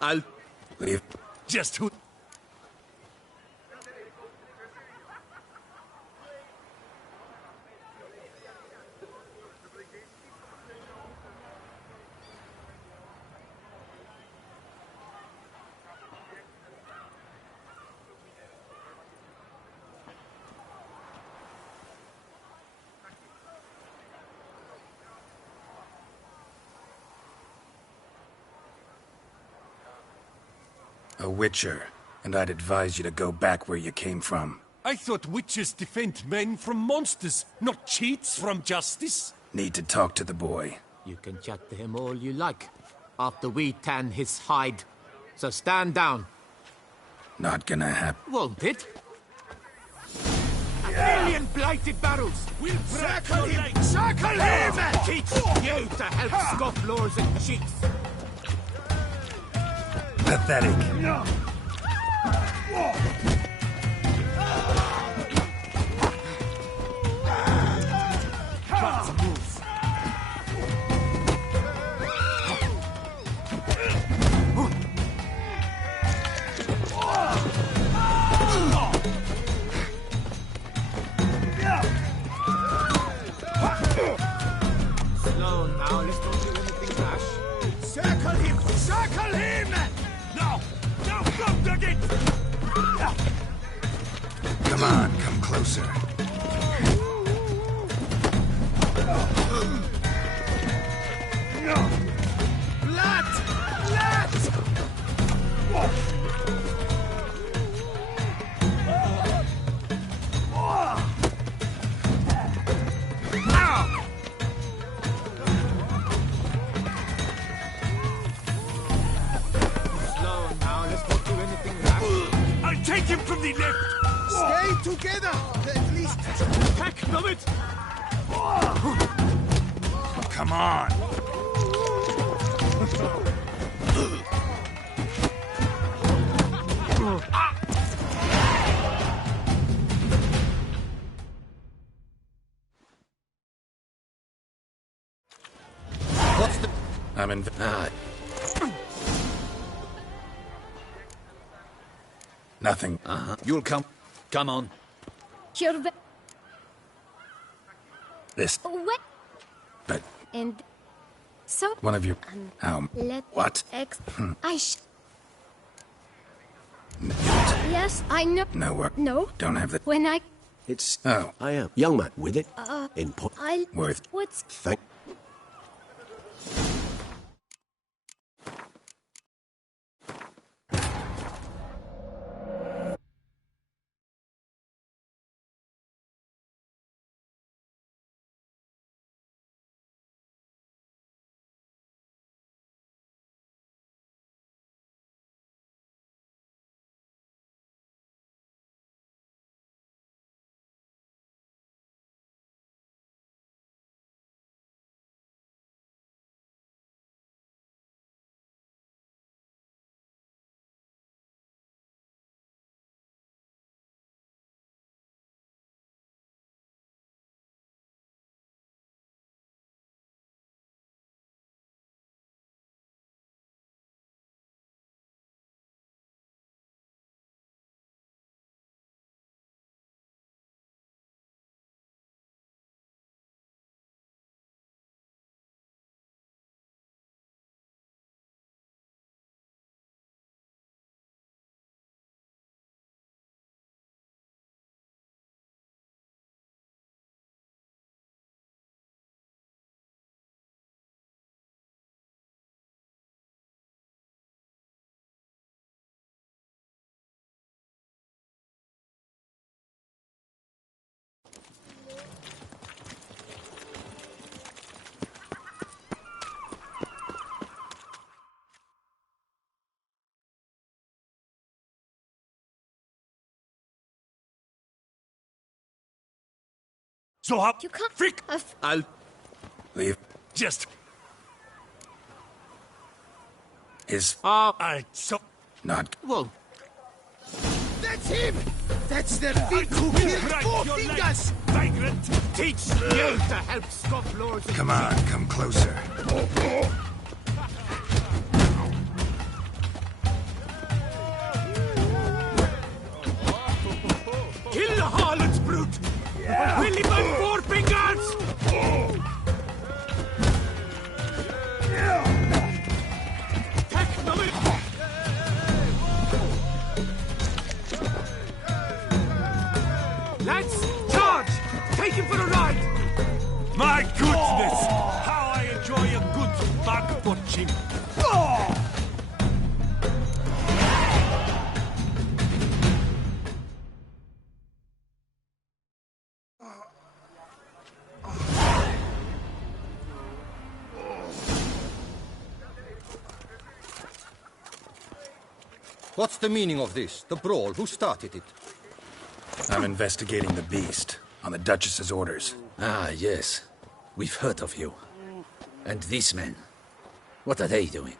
I'll leave. Just who? A witcher, and I'd advise you to go back where you came from. I thought witches defend men from monsters, not cheats from justice. Need to talk to the boy. You can chat to him all you like, after we tan his hide. So stand down. Not gonna happen. Won't it? A million blighted barrels! We'll Circle him! Circle him! Teach you to help scofflaws and cheats! Pathetic. No! Slow now, let's don't do anything rash. Circle him! Circle him! Now! Now come to it! Come on, come closer. Blood! Blood! Slow now, let's not do anything rash. I'll take him from the left! Stay together! At least attack them it! Come on. What's the... I'm in... Nothing. You'll come. Come on. You're This... wet. But And so one of you... let What? Yes, I know. No work. No. Don't have the... When I It's... Oh. I am. Young man, with it. In point. I Worth. what's Thank... So how... you can't Frick! I'll... Leave. Just... Is... I... So... Not... Well... That's him! That's the thief who killed Four Fingers! Vagrant! Teach you to help scofflaws and Come on, come closer. him. What's the meaning of this? The brawl? Who started it? I'm investigating the beast, on the Duchess's orders. Ah, yes. We've heard of you. And these men, what are they doing?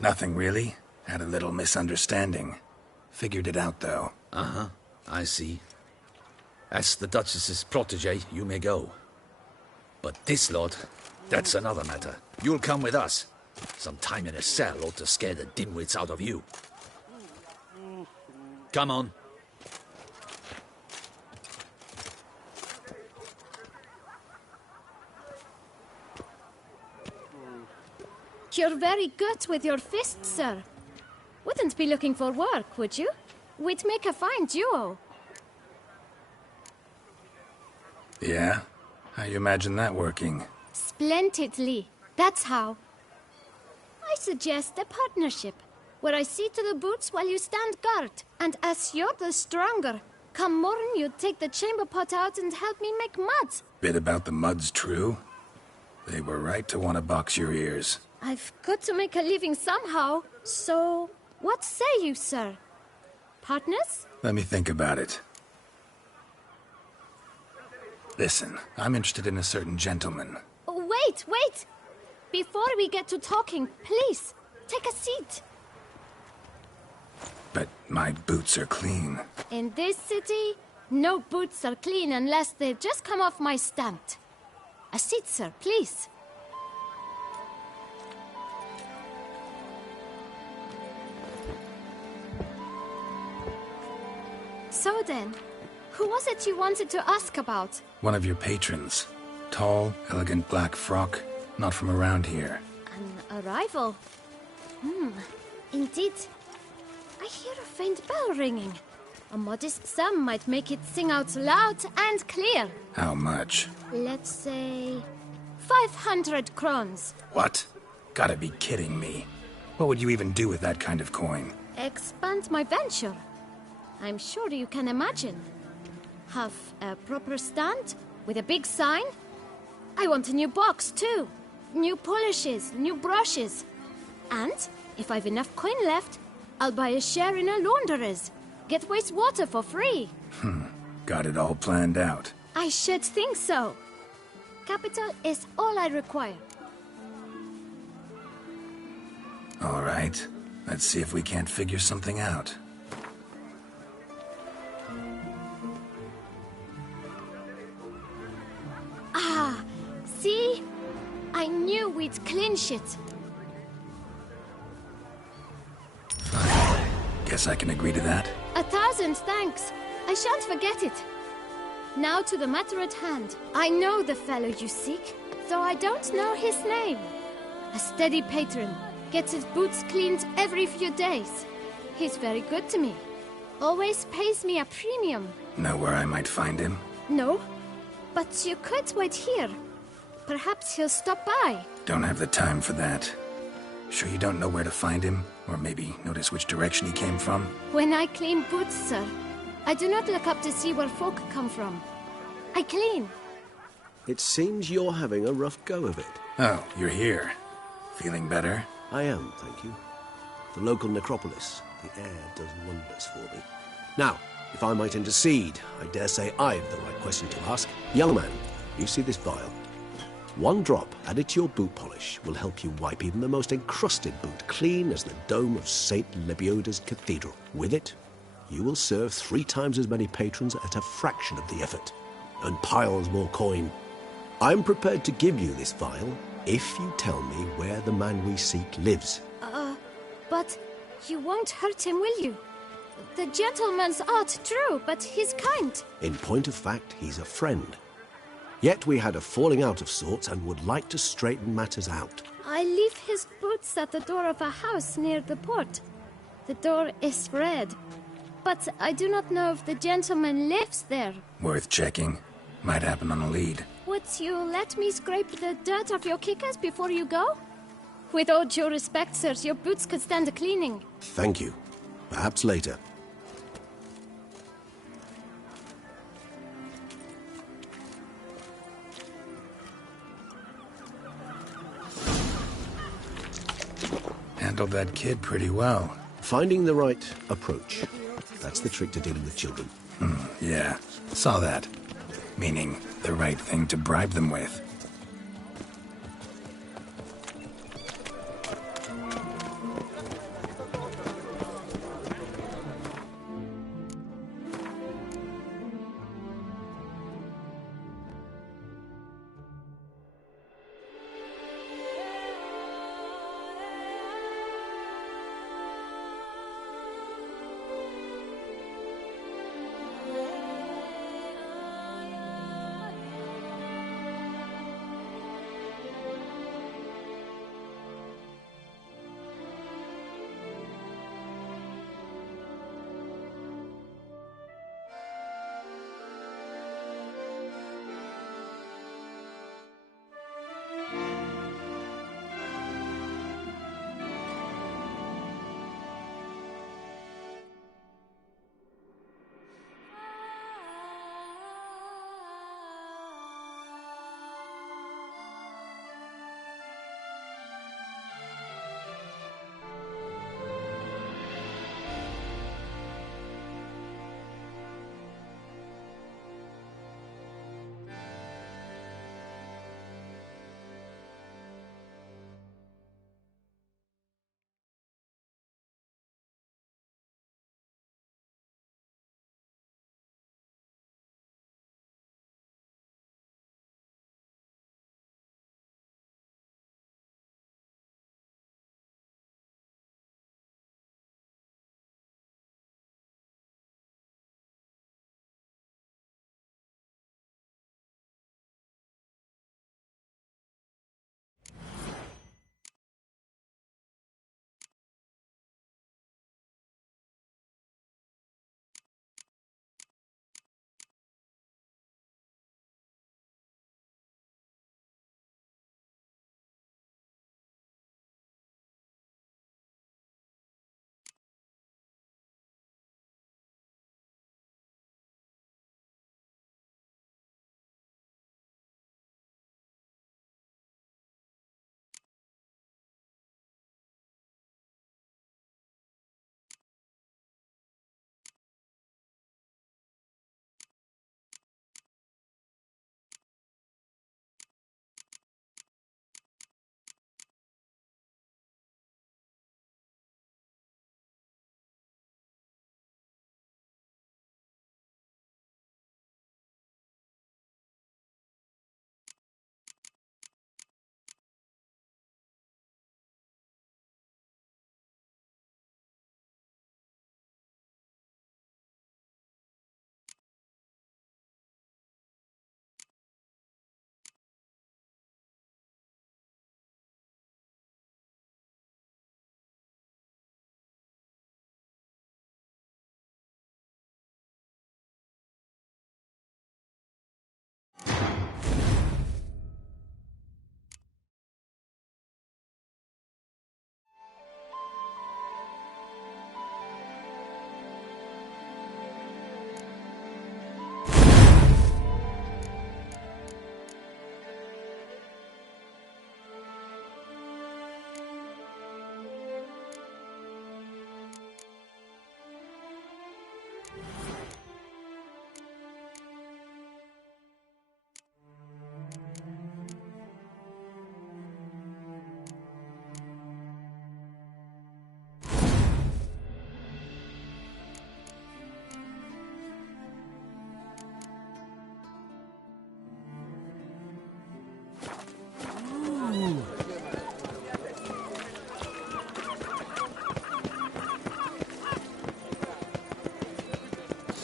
Nothing really. Had a little misunderstanding. Figured it out, though. Uh-huh, I see. As the Duchess's protege, you may go. But this lot, that's another matter. You'll come with us. Some time in a cell ought to scare the dimwits out of you. Come on. You're very good with your fists, sir. Wouldn't be looking for work, would you? We'd make a fine duo. Yeah? How you imagine that working? Splendidly. That's how. I suggest a partnership, where I see to the boots while you stand guard. And as you're the stronger, come morn you take the chamber pot out and help me make mud. Bit about the mud's true? They were right to want to box your ears. I've got to make a living somehow, so what say you, sir? Partners? Let me think about it. Listen, I'm interested in a certain gentleman. Oh, wait! Before we get to talking, please, take a seat. But my boots are clean. In this city, no boots are clean unless they just come off my stamp. A seat, sir, please. So then, who was it you wanted to ask about? One of your patrons. Tall, elegant black frock. Not from around here. An arrival? Indeed. I hear a faint bell ringing. A modest sum might make it sing out loud and clear. How much? Let's say 500 crowns. What? Gotta be kidding me. What would you even do with that kind of coin? Expand my venture. I'm sure you can imagine. Have a proper stand with a big sign. I want a new box too. New polishes, new brushes. And if I've enough coin left, I'll buy a share in a launderer's. Get wastewater for free. Got it all planned out. I should think so. Capital is all I require. All right. Let's see if we can't figure something out. See? I knew we'd clinch it. Fine. Guess I can agree to that. 1,000 thanks. I shan't forget it. Now to the matter at hand. I know the fellow you seek, though I don't know his name. A steady patron. Gets his boots cleaned every few days. He's very good to me. Always pays me a premium. Know where I might find him? No, but you could wait here. Perhaps he'll stop by. Don't have the time for that. Sure you don't know where to find him? Or maybe notice which direction he came from? When I clean boots, sir, I do not look up to see where folk come from. I clean. It seems you're having a rough go of it. Oh, you're here. Feeling better? I am, thank you. The local necropolis. The air does wonders for me. Now, if I might intercede, I dare say I've the right question to ask. Young man, you see this vial? One drop added to your boot polish will help you wipe even the most encrusted boot clean as the dome of St. Lebioda's cathedral. With it, you will serve 3 times as many patrons at a fraction of the effort, and piles more coin. I'm prepared to give you this vial if you tell me where the man we seek lives. But you won't hurt him, will you? The gentleman's art, true, but he's kind. In point of fact, he's a friend. Yet we had a falling out of sorts and would like to straighten matters out. I leave his boots at the door of a house near the port. The door is red, but I do not know if the gentleman lives there. Worth checking. Might happen on a lead. Would you let me scrape the dirt off your kickers before you go? With all due respect, sirs, your boots could stand a cleaning. Thank you. Perhaps later. Handled that kid pretty well. Finding the right approach. That's the trick to dealing with children. Yeah, saw that. Meaning, the right thing to bribe them with.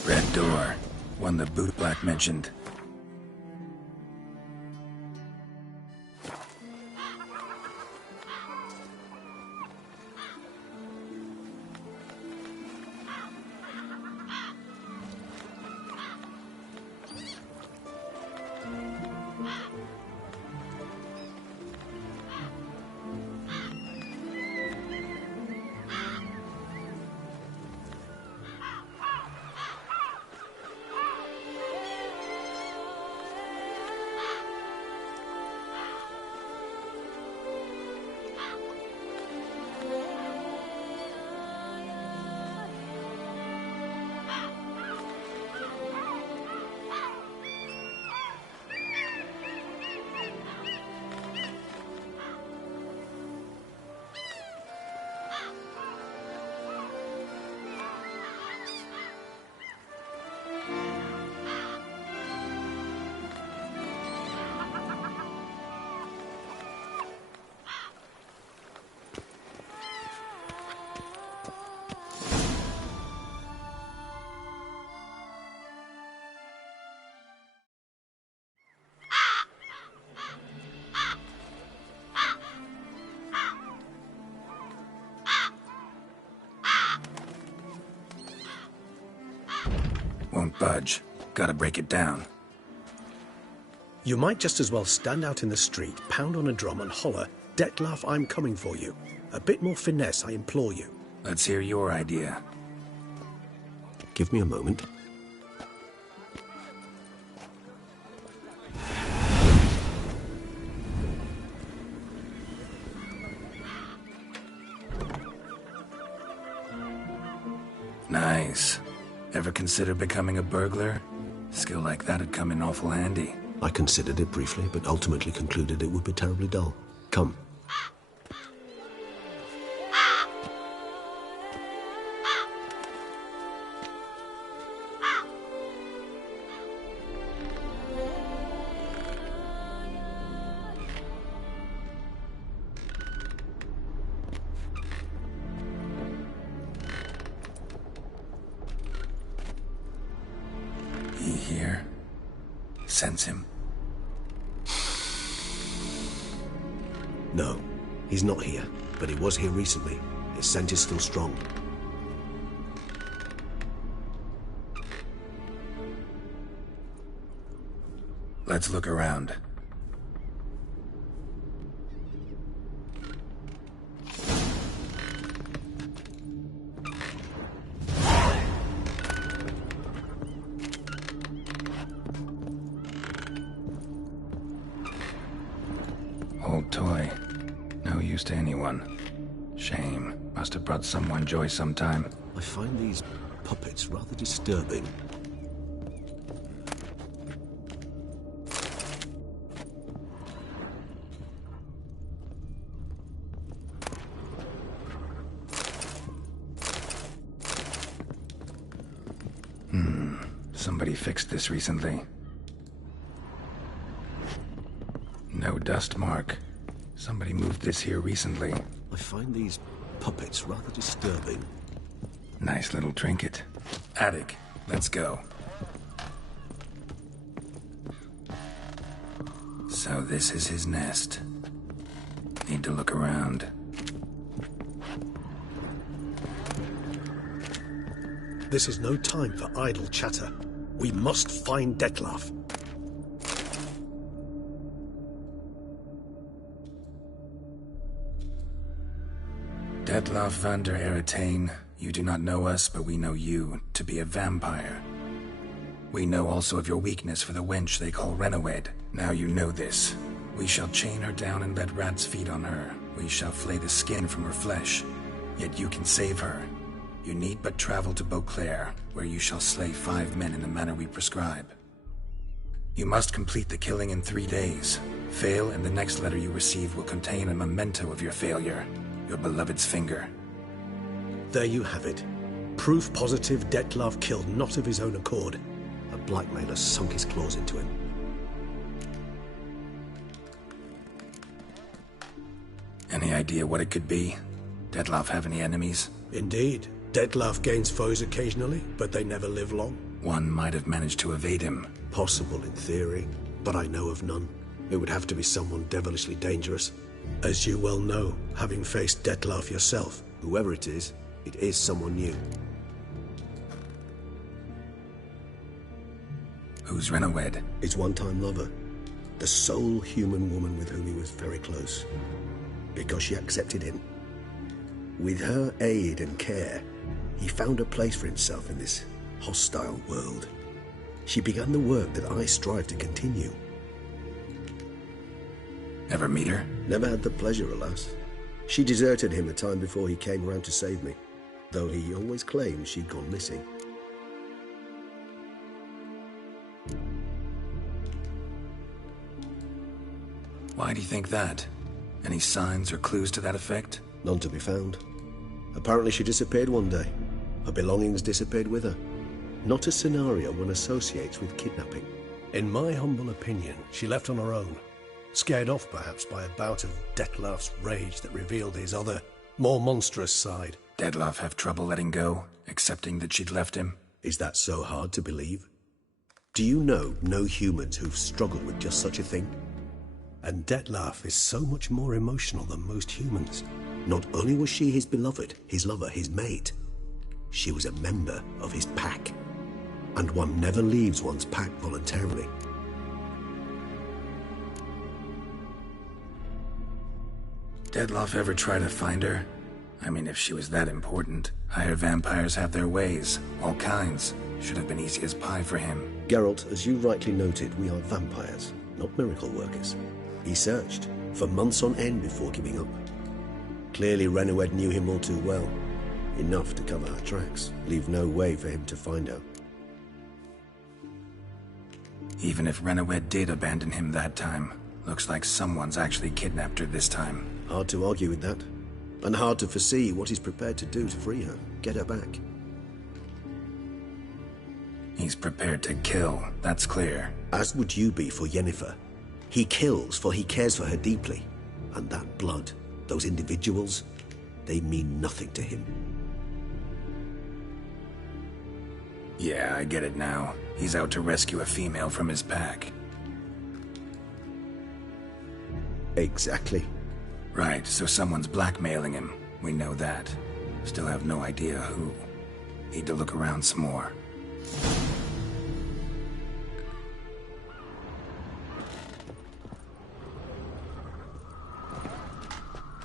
Red door. One the boot black mentioned. won't budge. Gotta break it down. You might just as well stand out in the street, pound on a drum and holler, "Dettlaff, I'm coming for you." A bit more finesse, I implore you. Let's hear your idea. Give me a moment. Nice. Ever consider becoming a burglar? Skill like that'd come in awful handy. I considered it briefly, but ultimately concluded it would be terribly dull. Come. He here? Sense him? No, he's not here, but he was here recently. His scent is still strong. Let's look around. Old toy. No use to anyone. Shame. Must have brought someone joy sometime. I find these puppets rather disturbing. Somebody fixed this recently. No dust mark. Somebody moved this here recently. I find these puppets rather disturbing. Nice little trinket. Attic, let's go. So this is his nest. Need to look around. This is no time for idle chatter. We must find Dettlaff. Dettlaff van der Eretain, you do not know us, but we know you to be a vampire. We know also of your weakness for the wench they call Renawed. Now you know this. We shall chain her down and let rats feed on her. We shall flay the skin from her flesh. Yet you can save her. You need but travel to Beauclair, where you shall slay 5 men in the manner we prescribe. You must complete the killing in 3 days. Fail, and the next letter you receive will contain a memento of your failure. Your beloved's finger. There you have it. Proof positive Dettlaff killed not of his own accord. A blackmailer sunk his claws into him. Any idea what it could be? Dettlaff have any enemies? Indeed. Dettlaff gains foes occasionally, but they never live long. One might have managed to evade him. Possible in theory, but I know of none. It would have to be someone devilishly dangerous. As you well know, having faced Dettlaff yourself, whoever it is someone new. Who's Renawed? His one-time lover. The sole human woman with whom he was very close. Because she accepted him. With her aid and care, he found a place for himself in this hostile world. She began the work that I strive to continue. Ever meet her? Never had the pleasure, alas. She deserted him a time before he came around to save me, though he always claimed she'd gone missing. Why do you think that? Any signs or clues to that effect? None to be found. Apparently she disappeared one day. Her belongings disappeared with her. Not a scenario one associates with kidnapping. In my humble opinion, she left on her own. Scared off perhaps by a bout of Dettlaff's rage that revealed his other, more monstrous side. Dettlaff have trouble letting go, accepting that she'd left him? Is that so hard to believe? Do you know no humans who've struggled with just such a thing? And Dettlaff is so much more emotional than most humans. Not only was she his beloved, his lover, his mate, she was a member of his pack. And one never leaves one's pack voluntarily. Dettlaff ever try to find her? I mean, if she was that important. Higher vampires have their ways. All kinds. Should have been easy as pie for him. Geralt, as you rightly noted, we are vampires, not miracle workers. He searched for months on end before giving up. Clearly Renoed knew him all too well. Enough to cover her tracks, leave no way for him to find her. Even if Renoed did abandon him that time, looks like someone's actually kidnapped her this time. Hard to argue with that. And hard to foresee what he's prepared to do to free her, get her back. He's prepared to kill, that's clear. As would you be for Yennefer. He kills for he cares for her deeply. And that blood, those individuals, they mean nothing to him. Yeah, I get it now. He's out to rescue a female from his pack. Exactly. Right, so someone's blackmailing him. We know that. Still have no idea who. Need to look around some more.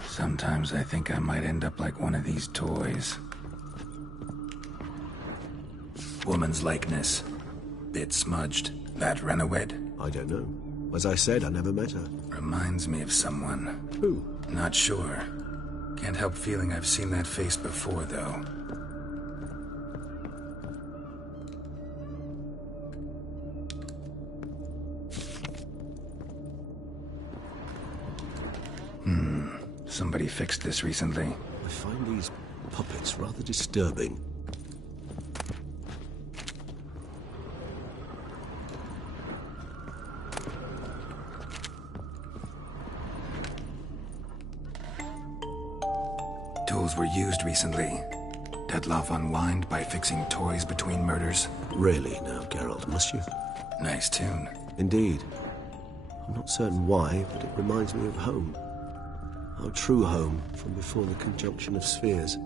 Sometimes I think I might end up like one of these toys. Woman's likeness. Bit smudged. That Renoed? I don't know. As I said, I never met her. Reminds me of someone. Who? Not sure. Can't help feeling I've seen that face before, though. Somebody fixed this recently. I find these puppets rather disturbing. Tools were used recently. Dettlaff unwind by fixing toys between murders. Really now, Geralt, must you? Nice tune. Indeed. I'm not certain why, but it reminds me of home. Our true home from before the conjunction of spheres.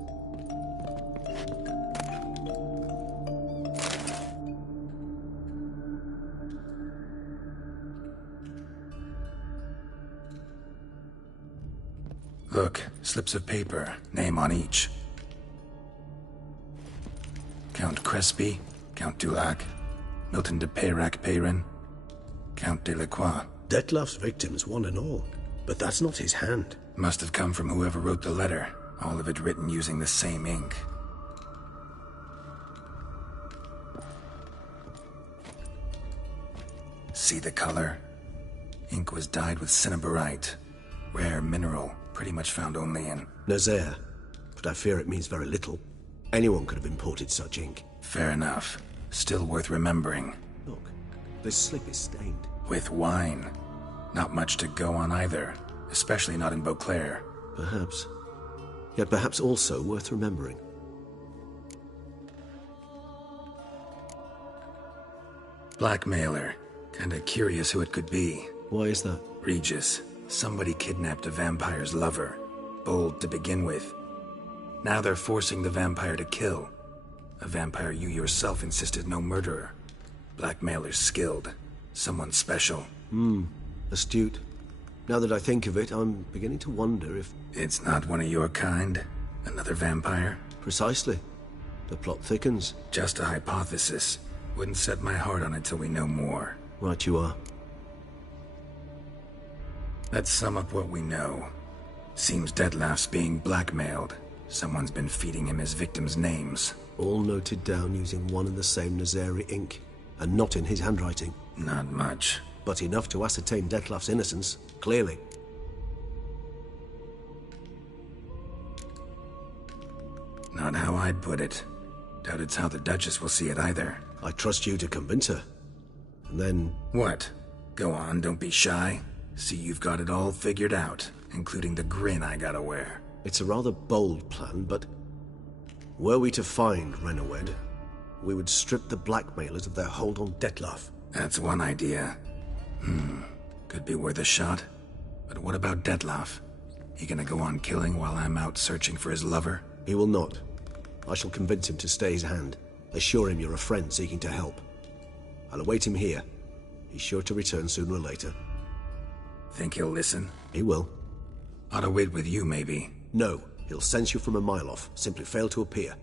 Look, slips of paper, name on each. Count Crespi, Count Dulac, Milton de Peyrac-Peyrin, Count Delacroix. Dettlaff's victims, one and all. But that's not his hand. Must have come from whoever wrote the letter. All of it written using the same ink. See the color? Ink was dyed with cinnabarite. Rare mineral, pretty much found only in Nazaire. But I fear it means very little. Anyone could have imported such ink. Fair enough. Still worth remembering. Look, this slip is stained. With wine. Not much to go on either. Especially not in Beauclair. Perhaps. Yet perhaps also worth remembering. Blackmailer. Kinda curious who it could be. Why is that? Regis. Somebody kidnapped a vampire's lover. Bold to begin with. Now they're forcing the vampire to kill. A vampire you yourself insisted no murderer. Blackmailer's skilled. Someone special. Astute. Now that I think of it, I'm beginning to wonder if... It's not one of your kind? Another vampire? Precisely. The plot thickens. Just a hypothesis. Wouldn't set my heart on it till we know more. Right you are. Let's sum up what we know. Seems Dettlaff's being blackmailed. Someone's been feeding him his victims' names. All noted down using one and the same Nazari ink. And not in his handwriting. Not much. But enough to ascertain Dettlaff's innocence, clearly. Not how I'd put it. Doubt it's how the Duchess will see it either. I trust you to convince her. And then... What? Go on, don't be shy. See you've got it all figured out, including the grin I gotta wear. It's a rather bold plan, but... Were we to find Renoed, we would strip the blackmailers of their hold on Dettlaff. That's one idea. Could be worth a shot. But what about Dettlaff? He gonna go on killing while I'm out searching for his lover? He will not. I shall convince him to stay his hand. Assure him you're a friend seeking to help. I'll await him here. He's sure to return sooner or later. Think he'll listen? He will. Ought to wait with you, maybe. No, he'll sense you from a mile off. Simply fail to appear.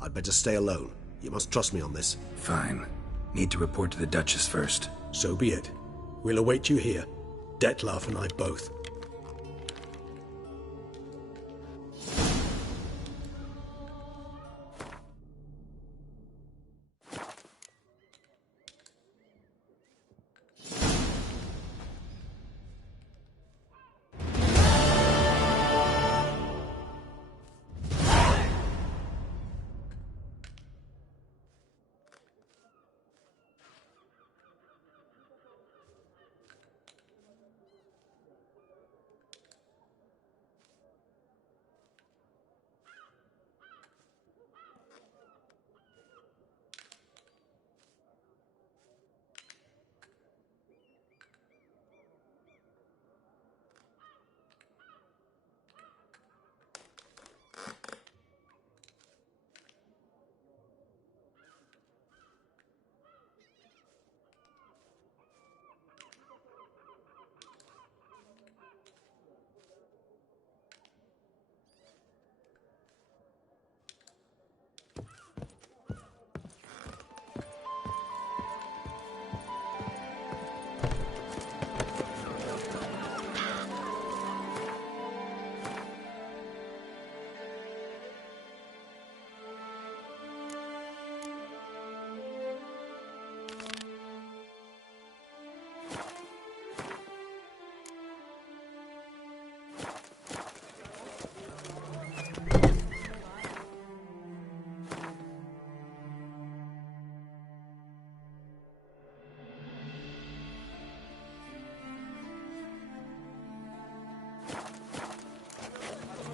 I'd better stay alone. You must trust me on this. Fine. Need to report to the Duchess first. So be it. We'll await you here. Dettlaff and I both.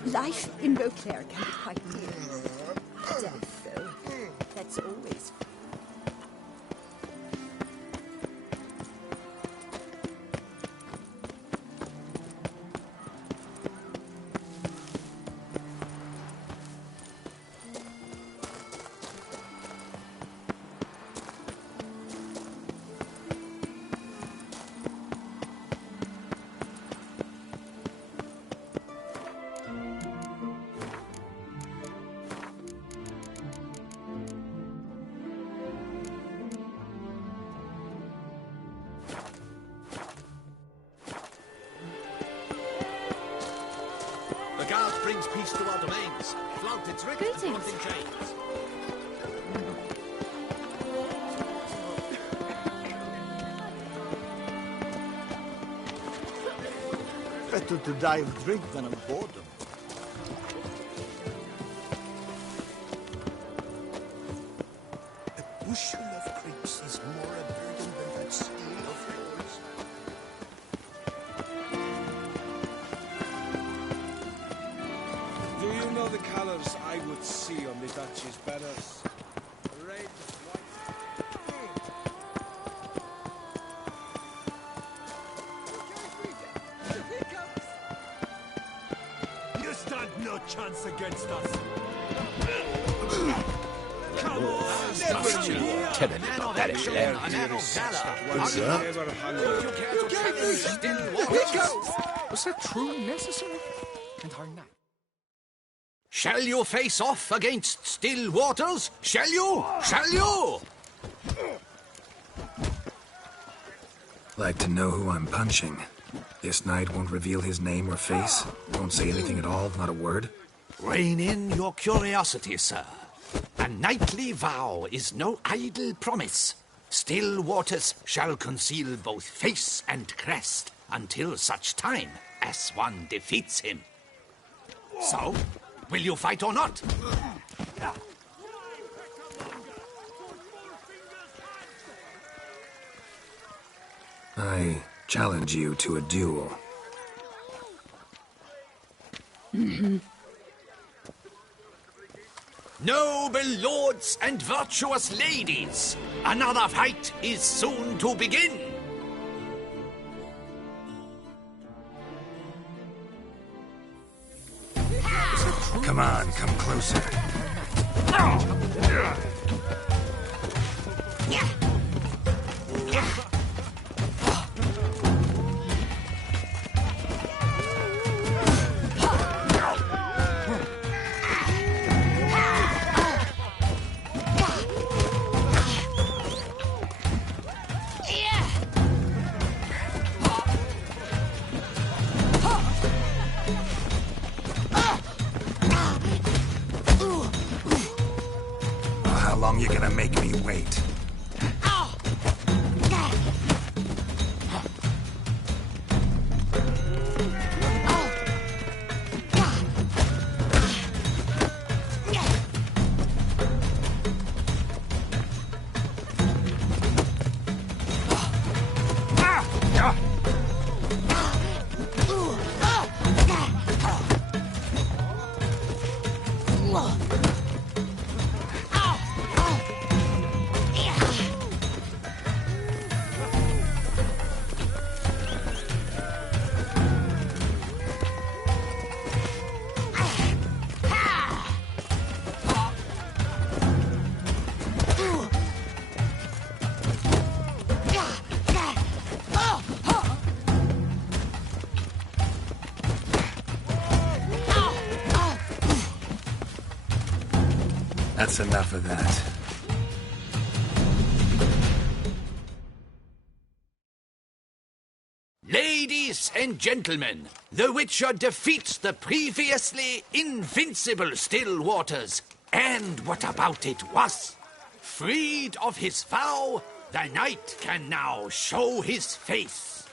Life in Beauclair can be quite weird. Death, though, that's always... The guard brings peace to our domains. Flaunt its rigging and Greetings. in chains. Better to die of drink than of boredom. A bushel of grapes is more a burden than that steel of yours. Do you know the colors I would see on the Duchess' banners? Red, white... You stand no chance against us. Come on! Was that truly necessary? And how not? Shall you face off against still waters? Shall you? Shall you? Like to know who I'm punching. This knight won't reveal his name or face. Won't say anything at all, not a word. Rein in your curiosity, sir. A knightly vow is no idle promise. Still waters shall conceal both face and crest until such time as one defeats him. So, will you fight or not? I challenge you to a duel. Noble lords and virtuous ladies, another fight is soon to begin. Come on, come closer. How long you gonna make me wait? That's enough of that. Ladies and gentlemen, the Witcher defeats the previously invincible Still Waters. And what about it was? Freed of his vow, the knight can now show his face.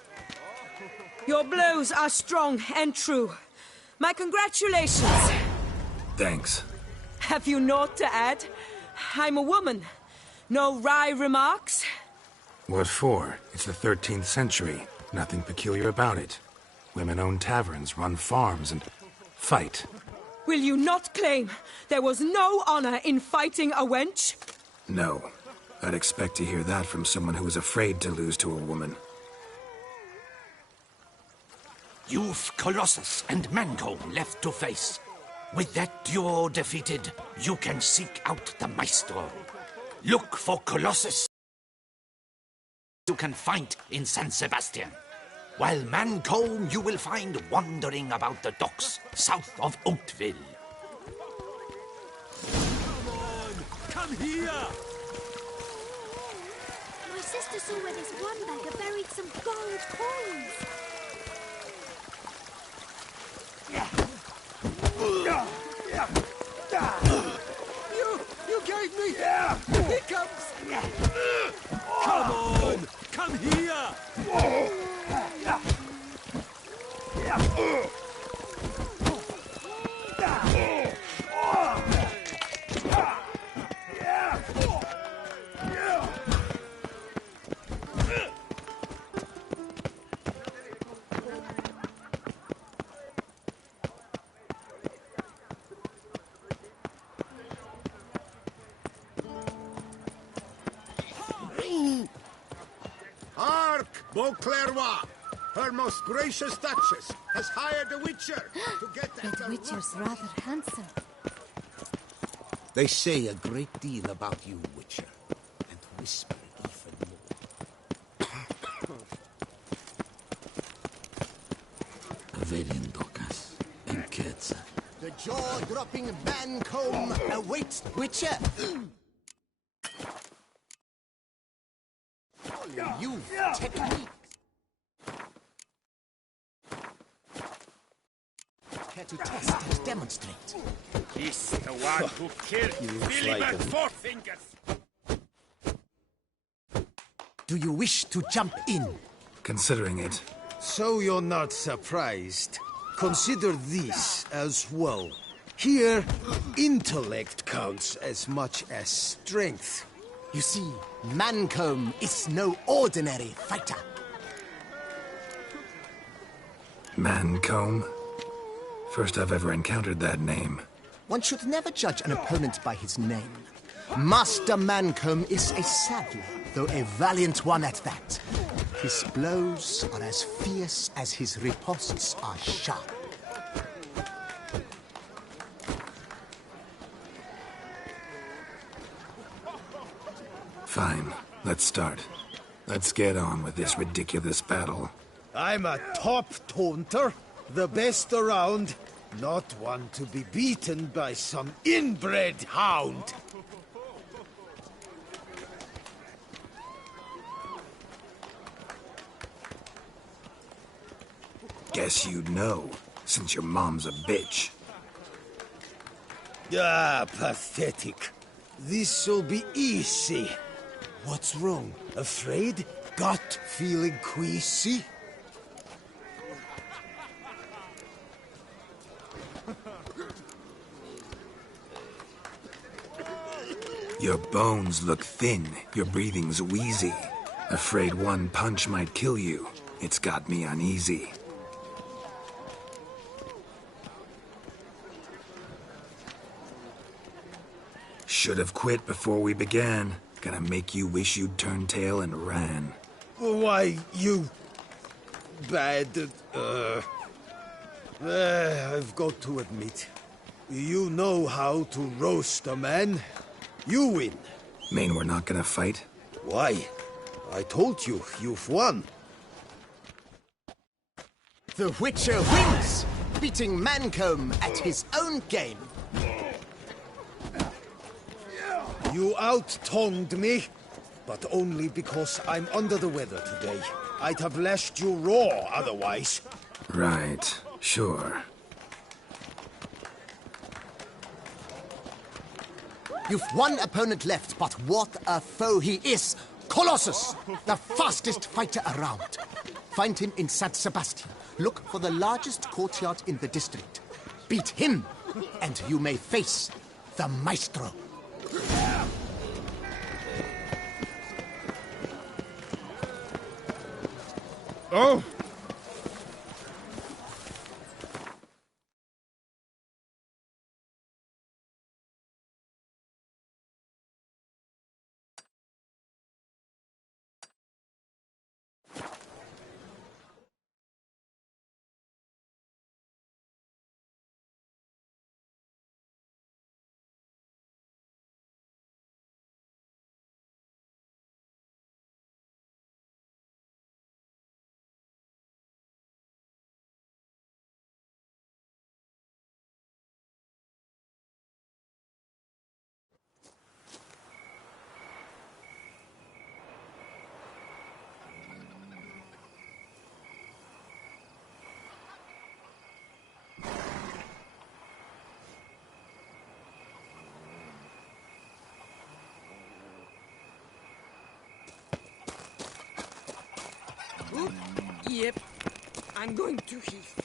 Your blows are strong and true. My congratulations. Thanks. Have you naught to add? I'm a woman. No wry remarks? What for? It's the 13th century. Nothing peculiar about it. Women own taverns, run farms, and fight. Will you not claim there was no honor in fighting a wench? No. I'd expect to hear that from someone who was afraid to lose to a woman. You've Colossus and Mancomb left to face. With that duo defeated, you can seek out the Maestro. Look for Colossus you can find in San Sebastian, while Mancomb you will find wandering about the docks south of Oatville. Come here! My sister saw where this one beggar buried some gold coins. You gave me... Here comes... Come on! Come here! Hark, Beauclervois! Her most gracious Duchess has hired a Witcher to get at That Witcher's rather handsome. They say a great deal about you, Witcher, and whisper even more. Averindocas, Enquetza. The jaw-dropping Mancomb awaits, Witcher! You technique! Care to test and demonstrate? He's the one who killed Philibert Fourfingers! Do you wish to jump in? Considering it. So you're not surprised. Consider this as well. Here, intellect counts as much as strength. You see, Mancomb is no ordinary fighter. Mancomb? First I've ever encountered that name. One should never judge an opponent by his name. Master Mancomb is a saddler, though a valiant one at that. His blows are as fierce as his ripostes are sharp. Fine. Let's start. Let's get on with this ridiculous battle. I'm a top taunter, the best around, not one to be beaten by some inbred hound. Guess you'd know, since your mom's a bitch. Ah, pathetic. This'll be easy. What's wrong? Afraid? Gut feeling queasy? Your bones look thin, your breathing's wheezy. Afraid one punch might kill you. It's got me uneasy. Should have quit before we began. Gonna make you wish you'd turned tail and ran. Why, you... bad... I've got to admit, you know how to roast a man. You win. Mean we're not gonna fight? Why? I told you, you've won. The Witcher wins, beating Mancomb at his own game. You out-tongued me, but only because I'm under the weather today. I'd have lashed you raw otherwise. Right, sure. You've one opponent left, but what a foe he is! Colossus, the fastest fighter around. Find him in San Sebastian. Look for the largest courtyard in the district. Beat him, and you may face the Maestro. Oh! Yep, I'm going to Heath.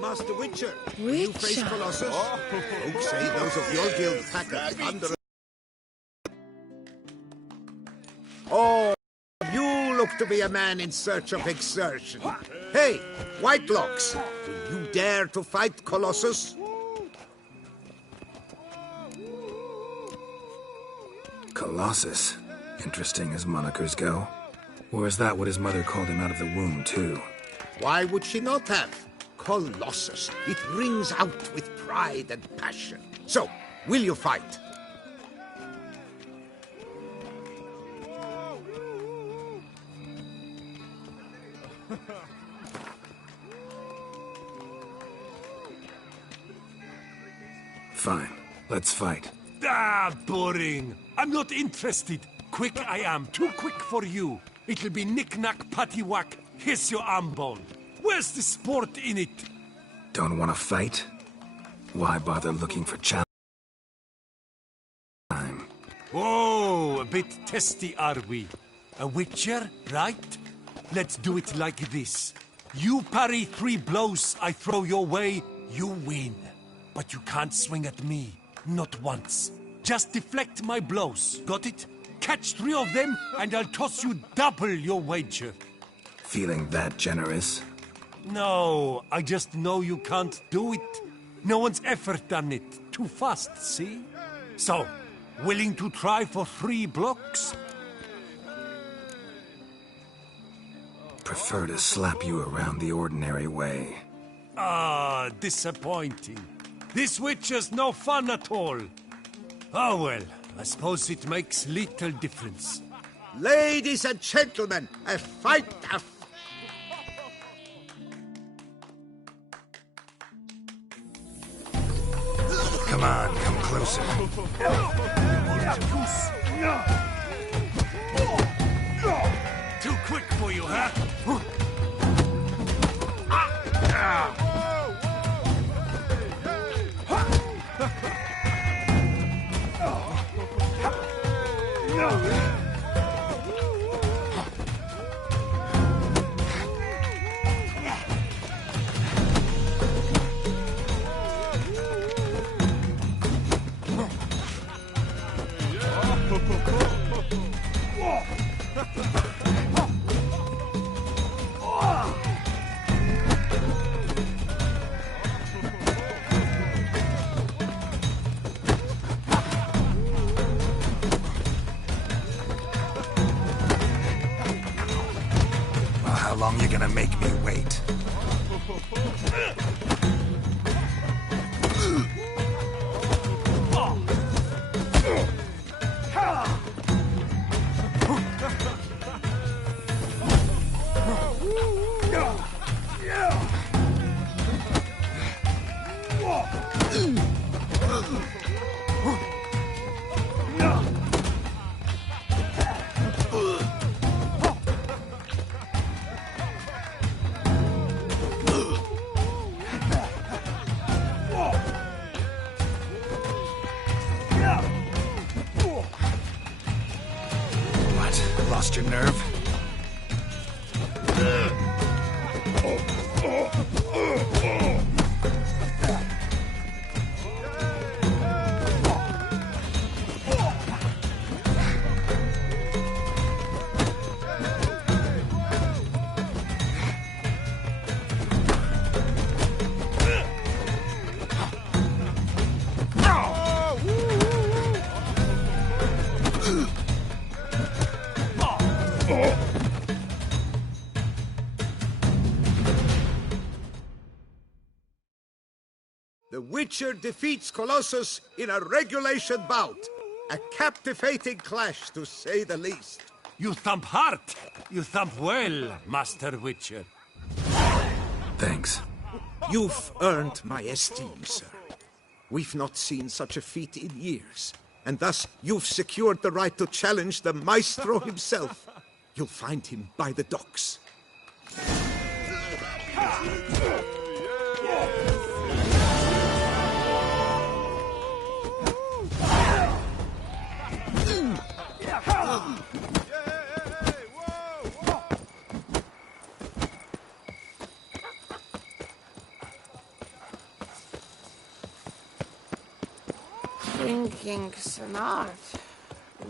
Master Witcher. Will you face Colossus? Folks say those of your guild pack a under... Oh, you look to be a man in search of exertion. Hey, Whitelocks, will you dare to fight Colossus? Colossus? Interesting as monikers go. Or is that what his mother called him out of the womb, too? Why would she not have? Colossus. It rings out with pride and passion. So, will you fight? Fine. Let's fight. Ah, boring. I'm not interested. Quick I am. Too quick for you. It'll be knick-knack, paddywhack. Here's your arm bone. Where's the sport in it? Don't want to fight? Why bother looking for challenge? Oh, a bit testy, are we? A witcher, right? Let's do it like this. You parry 3 blows I throw your way, you win. But you can't swing at me. Not once. Just deflect my blows. Got it? Catch 3 of them, and I'll toss you double your wager. Feeling that generous? No, I just know you can't do it. No one's ever done it. Too fast, see? So, willing to try for 3 blocks? Prefer to slap you around the ordinary way. Ah, disappointing. This witcher's no fun at all. Oh well, I suppose it makes little difference. Ladies and gentlemen, a fight of... Come on, come closer. Too quick for you, huh? How long you gonna make me wait? What? Lost your nerve? The Witcher defeats Colossus in a regulation bout. A captivating clash, to say the least. You thump hard. You thump well, Master Witcher. Thanks. You've earned my esteem, sir. We've not seen such a feat in years. And thus, you've secured the right to challenge the Maestro himself. You'll find him by the docks. Thinking's an art,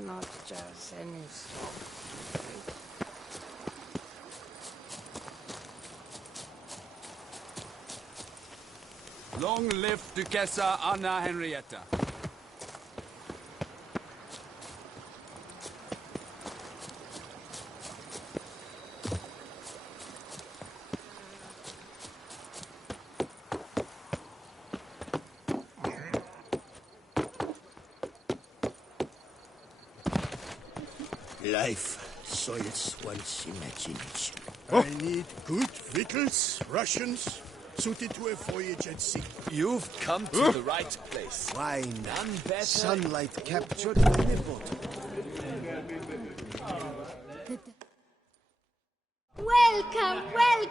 not just any song. Long live Duchessa Anna Henrietta. Life soils one's imagination. I need good victuals, rations, suited to a voyage at sea. You've come to the right place. Wine, None better. sunlight captured by the bottle. Welcome, welcome.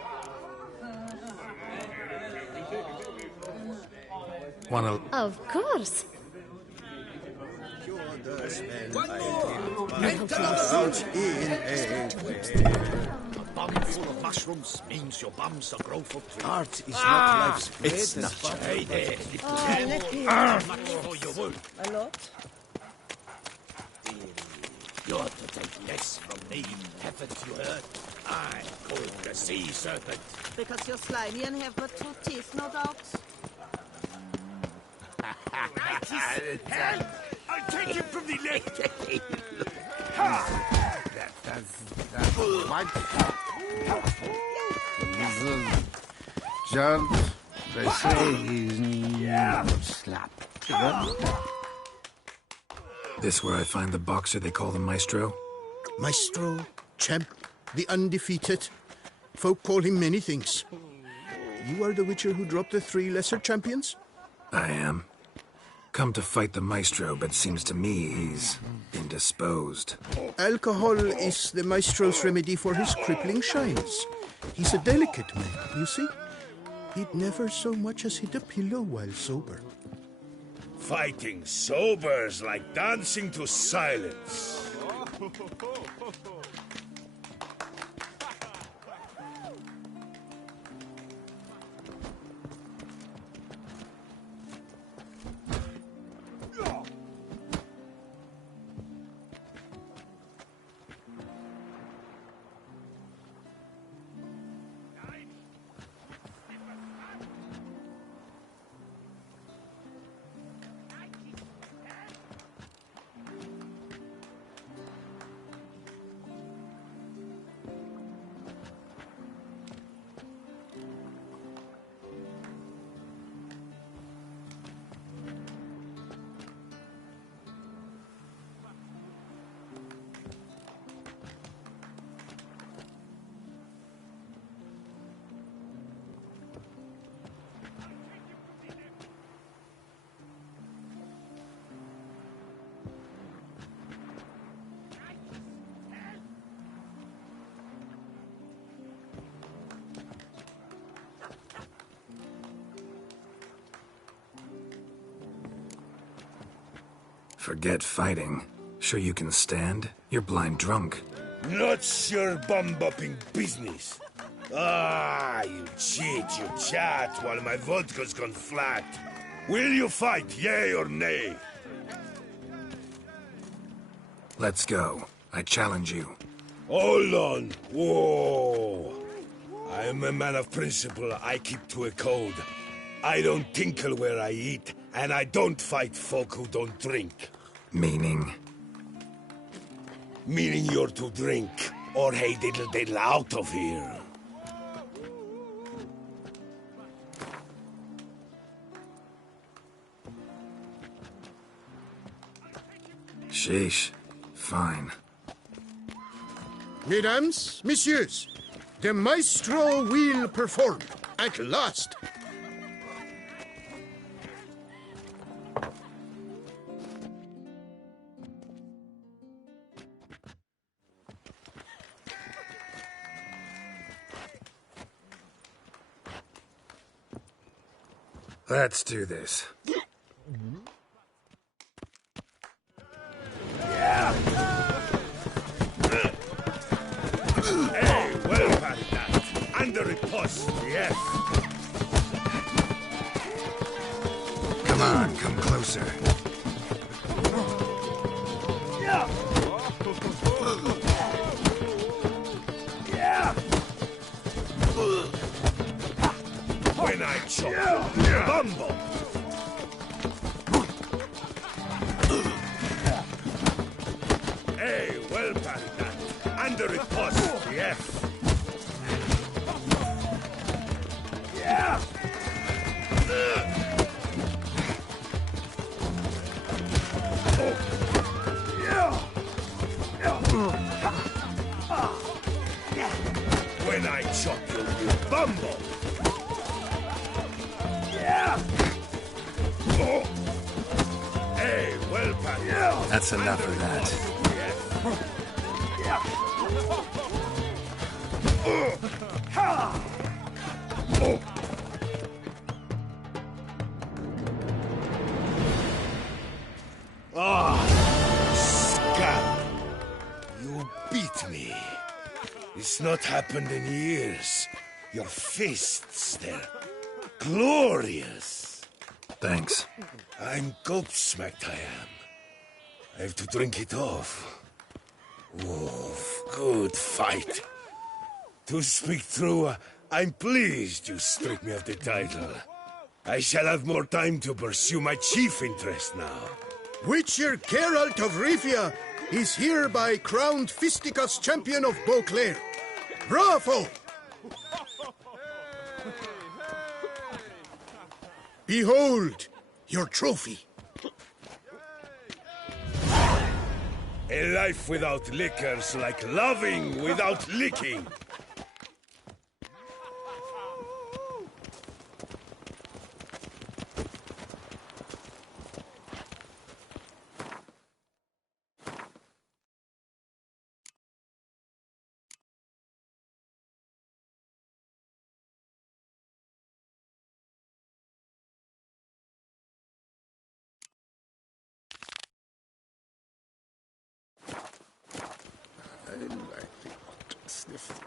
Wanna... Of course. A bum full of mushrooms means your bums are grow for three. Art is not life's bread. It's not. Much for your wound. A lot? You're to take less from me, haven't you heard? I'm called the Sea Serpent. Because you're slimy and have but 2 teeth, no doubt. Help! I'll take him from the leg! Judge, they say he's slap. This where I find the boxer they call the Maestro? Maestro, champ, the undefeated. Folk call him many things. You are the Witcher who dropped the 3 lesser champions? I am. Come to fight the Maestro, but seems to me he's indisposed. Alcohol is the Maestro's remedy for his crippling shines. He's a delicate man, you see. He'd never so much as hit a pillow while sober. Fighting sober's like dancing to silence. Forget fighting. Sure you can stand? You're blind drunk. Not your bum-bopping business. Ah, you cheat, you chat, while my vodka's gone flat. Will you fight, yay or nay? Let's go. I challenge you. Hold on. Whoa. I'm a man of principle. I keep to a code. I don't tinkle where I eat, and I don't fight folk who don't drink. Meaning? Meaning you're to drink, or hey diddle diddle out of here. Sheesh. Fine. Mesdames, messieurs, the Maestro will perform, at last. Let's do this. Hey, well parried that. Under riposte, yes. Come on, come closer. When I chop you, bumble. Hey, well parried that. Under riposte, yes. When I chop you, you bumble. Hey, well parried. That's enough of that. not happened in years. Your fists, they're glorious. Thanks. I'm gobsmacked, I am. I have to drink it off. Wolf, good fight. To speak true, I'm pleased you stripped me of the title. I shall have more time to pursue my chief interest now. Witcher Geralt of Rivia is hereby crowned Fisticuffs champion of Beauclair. Bravo! Behold, your trophy. A life without liquor's like loving without licking. I like the hot sniff.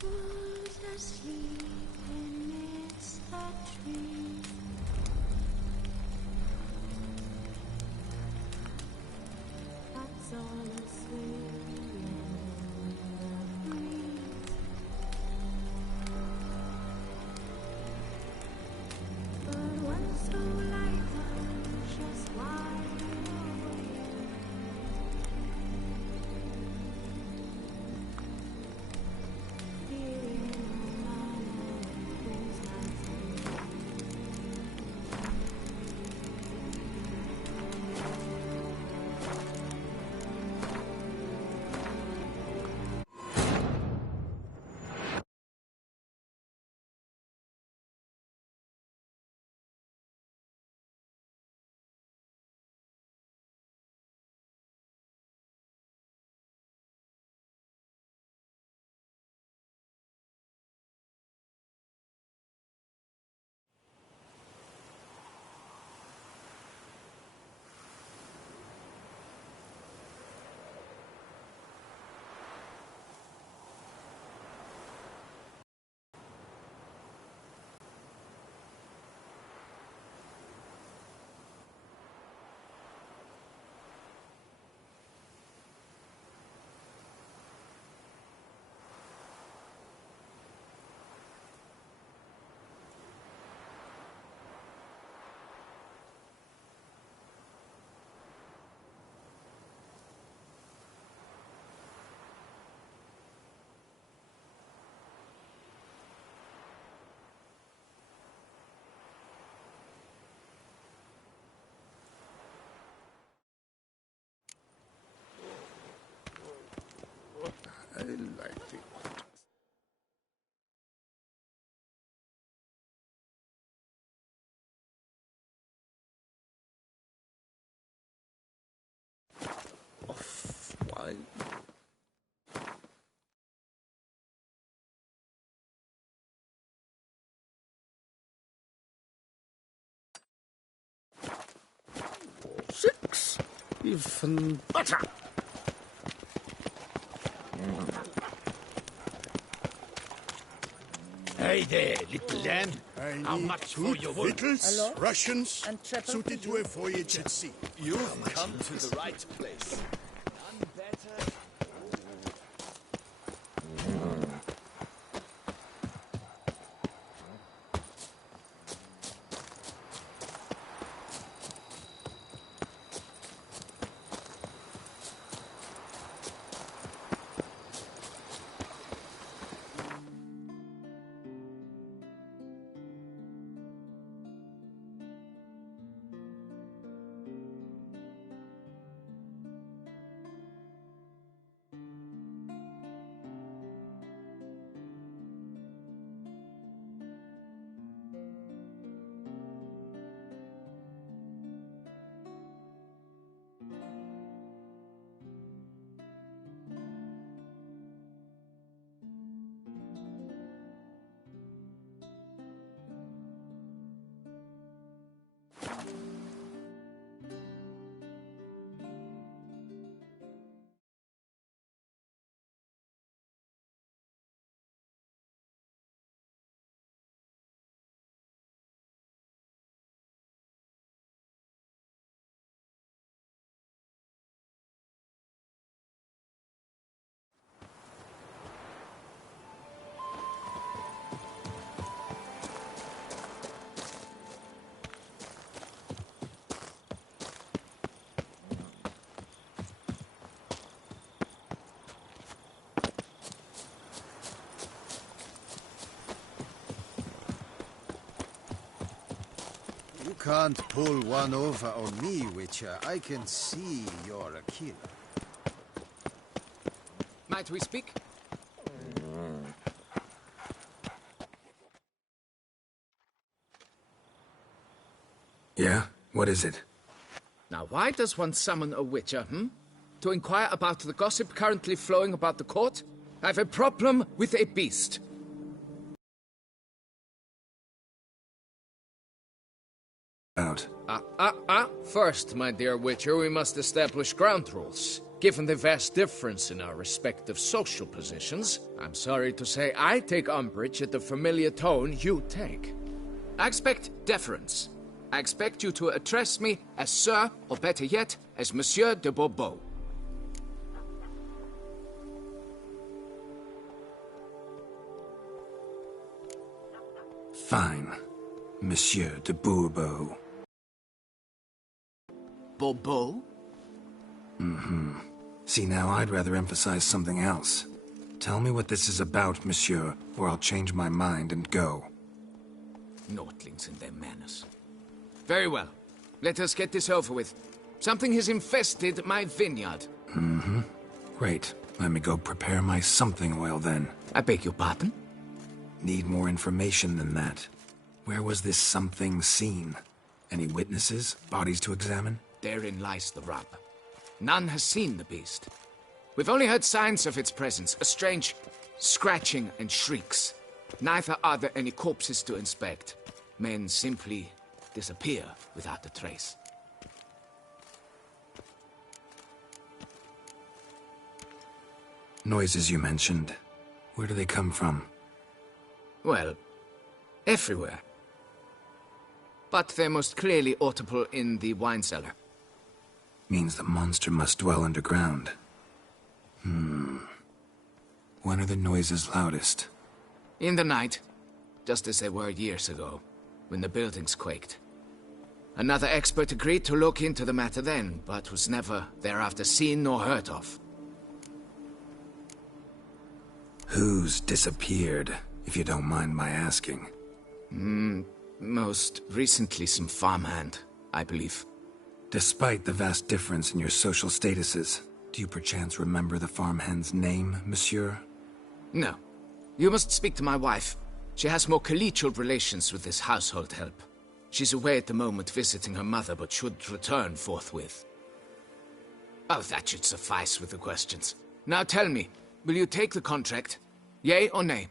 Who's asleep amidst the trees? What's on the swing in the breeze? But one so light just wide awake. I like the hot. Off wine. Six. Even better. Hey there, little lamb. How much for your wool? Victuals, rations, suited to a voyage at sea. You've come to the right place. None better. can't pull one over on me, Witcher. I can see you're a killer. Might we speak? Yeah? What is it? Now, why does one summon a witcher, To inquire about the gossip currently flowing about the court? I have a problem with a beast. Out. First, my dear Witcher, we must establish ground rules. Given the vast difference in our respective social positions, I'm sorry to say I take umbrage at the familiar tone you take. I expect deference. I expect you to address me as Sir, or better yet, as Monsieur de Bourbeau. Fine. Monsieur de Bourbeau. Bourbeau? Mm-hmm. See, now I'd rather emphasize something else. Tell me what this is about, monsieur, or I'll change my mind and go. Naughtlings and their manners. Very well. Let us get this over with. Something has infested my vineyard. Mm-hmm. Great. Let me go prepare my something oil then. I beg your pardon? Need more information than that. Where was this something seen? Any witnesses? Bodies to examine? Therein lies the rub. None has seen the beast. We've only heard signs of its presence, a strange scratching and shrieks. Neither are there any corpses to inspect. Men simply disappear without a trace. Noises you mentioned. Where do they come from? Well, everywhere. But they're most clearly audible in the wine cellar. Means the monster must dwell underground. When are the noises loudest? In the night, just as they were years ago, when the buildings quaked. Another expert agreed to look into the matter then, but was never thereafter seen nor heard of. Who's disappeared, if you don't mind my asking? Most recently some farmhand, I believe. Despite the vast difference in your social statuses, do you perchance remember the farmhand's name, monsieur? No. You must speak to my wife. She has more collegial relations with this household help. She's away at the moment visiting her mother, but should return forthwith. Oh, that should suffice with the questions. Now tell me, will you take the contract? Yea or nay?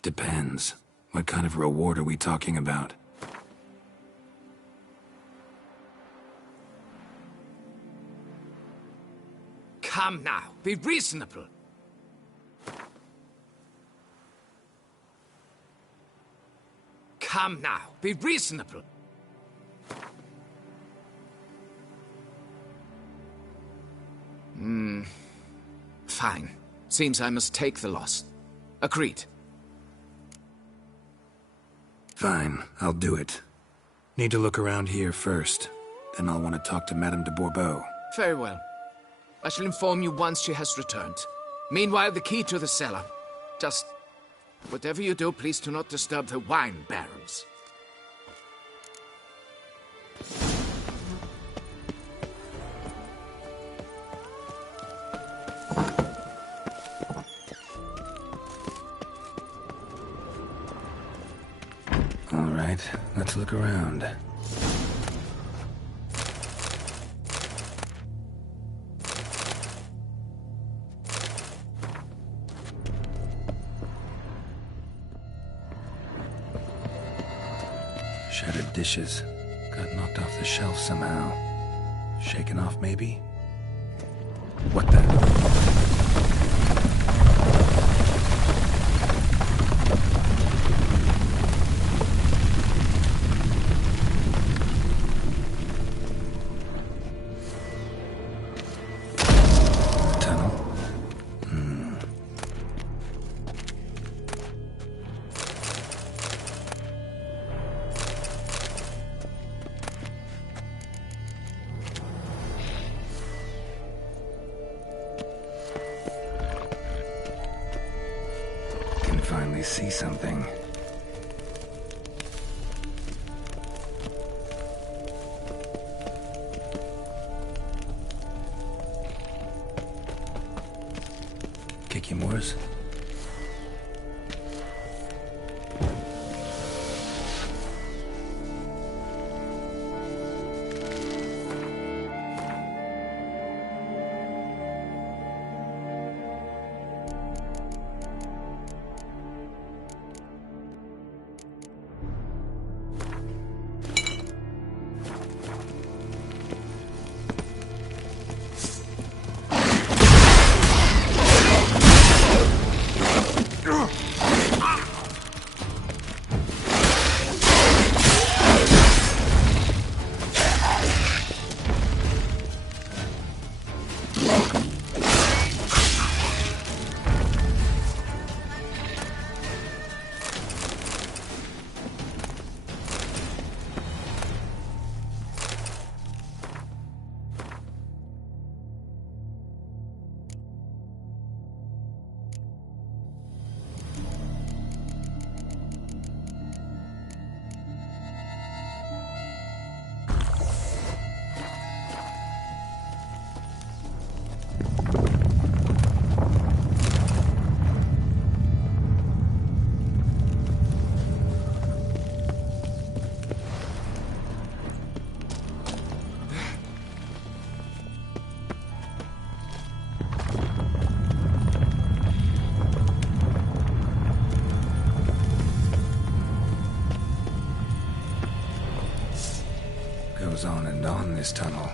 Depends. What kind of reward are we talking about? Come now, be reasonable. Come now, be reasonable. Fine. Seems I must take the loss. Agreed. Fine, I'll do it. Need to look around here first. Then I'll want to talk to Madame de Bourbeau. Very well. I shall inform you once she has returned. Meanwhile, the key to the cellar. Just... whatever you do, please do not disturb the wine barrels. All right, let's look around. Shattered dishes. Got knocked off the shelf somehow. Shaken off, maybe? What the? Tunnel? Finally see something. goes on and on this tunnel.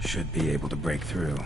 Should be able to break through.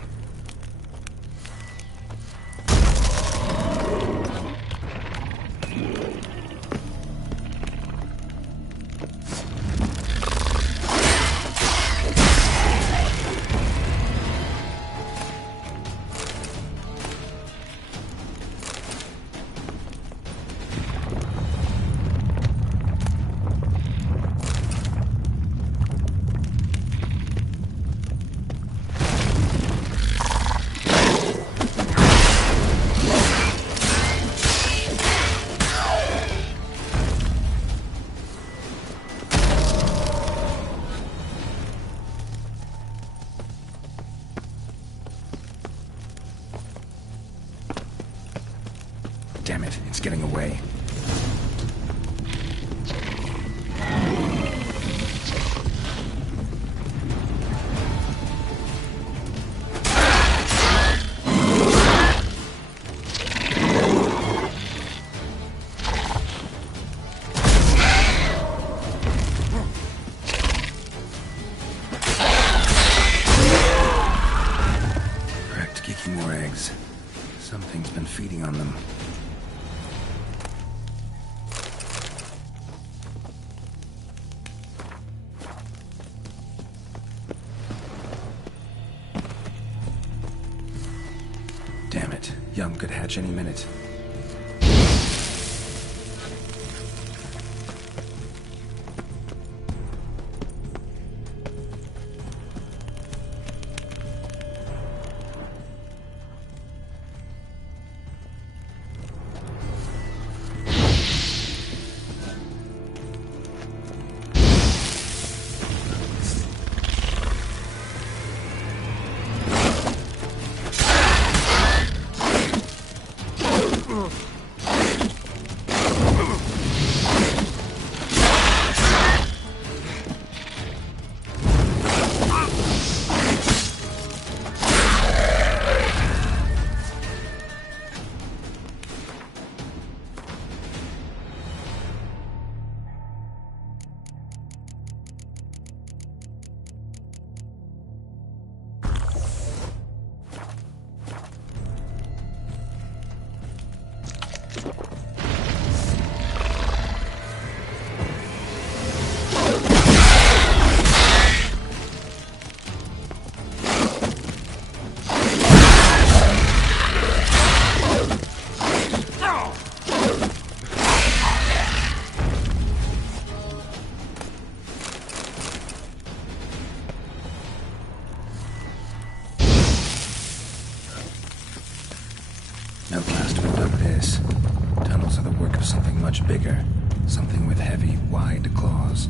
Damn it, it's getting away. Cracked Kikimor eggs. Something's been feeding on them. Damn it. Yum could hatch any minute. No blast would do this. Tunnels are the work of something much bigger. Something with heavy, wide claws.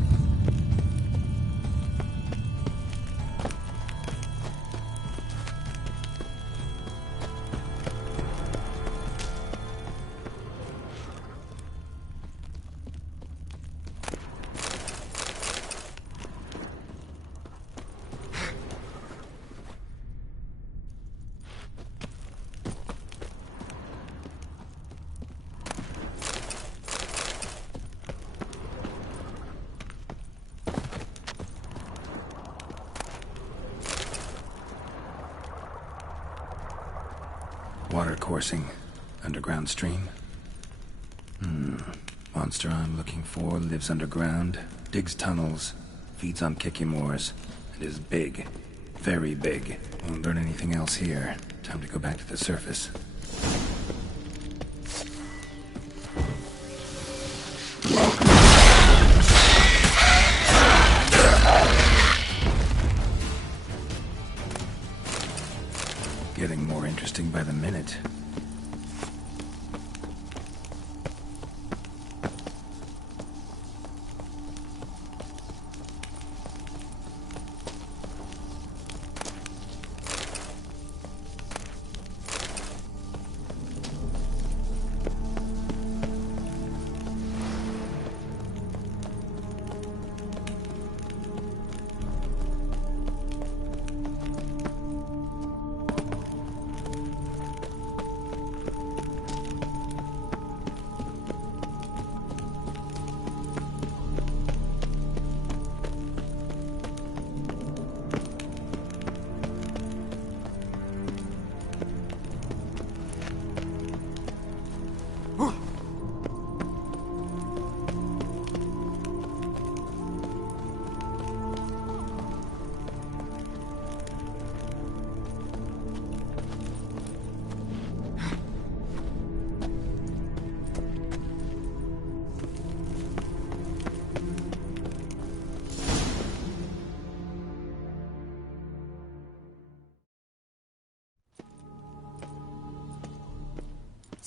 Water coursing. Underground stream. Monster I'm looking for lives underground, digs tunnels, feeds on Kikimors, and is big. Very big. Won't learn anything else here. Time to go back to the surface. Getting more interesting by the minute.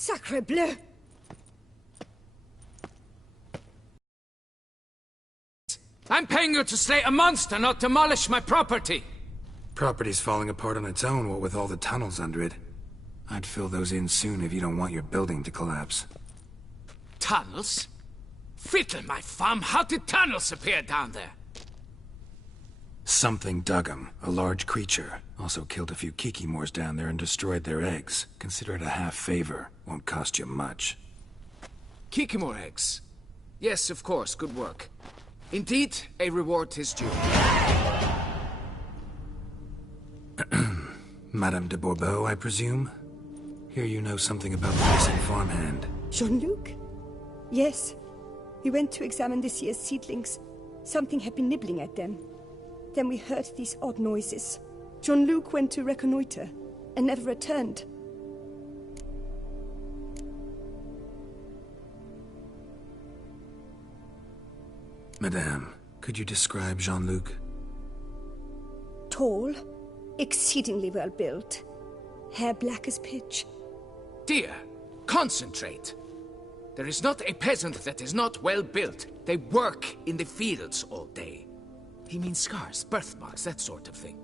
Sacre bleu! I'm paying you to slay a monster, not demolish my property! Property's falling apart on its own, what with all the tunnels under it. I'd fill those in soon if you don't want your building to collapse. Tunnels? Fiddle my thumb, how did tunnels appear down there? Something dug 'em. A large creature. Also killed a few Kikimors down there and destroyed their eggs. Consider it a half-favor. Won't cost you much. Kikimor eggs. Yes, of course, good work. Indeed, a reward is due. Madame de Bourbeau, I presume? Hear you know something about the missing farmhand. Jean-Luc? Yes. We went to examine this year's seedlings. Something had been nibbling at them. Then we heard these odd noises. Jean-Luc went to reconnoiter and never returned. Madame, could you describe Jean-Luc? Tall, exceedingly well built, hair black as pitch. Dear, concentrate. There is not a peasant that is not well built. They work in the fields all day. He means scars, birthmarks, that sort of thing.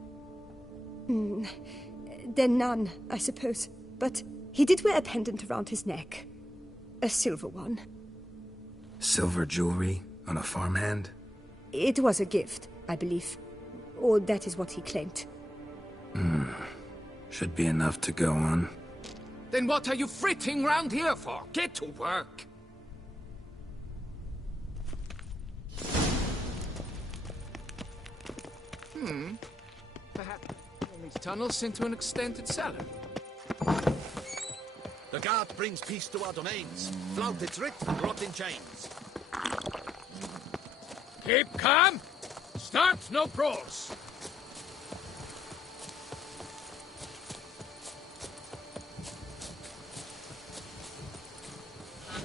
Then none, I suppose. But he did wear a pendant around his neck. A silver one. Silver jewelry on a farmhand? It was a gift, I believe. Or that is what he claimed. Should be enough to go on. Then what are you fritting round here for? Get to work! Perhaps these tunnels into an extended cellar. The guard brings peace to our domains. Flout its writ and rot in chains. Keep calm! Start no brawls!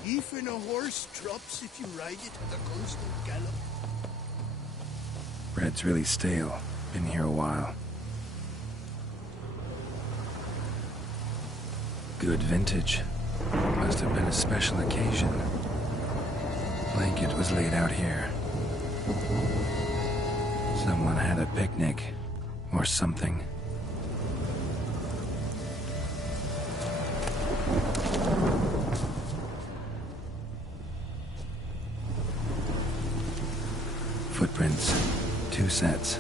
Even a horse drops if you ride it at a constant gallop. Bread's really stale. Been here a while. Good vintage. Must have been a special occasion. Blanket was laid out here. Someone had a picnic. Or something. Footprints. 2 sets.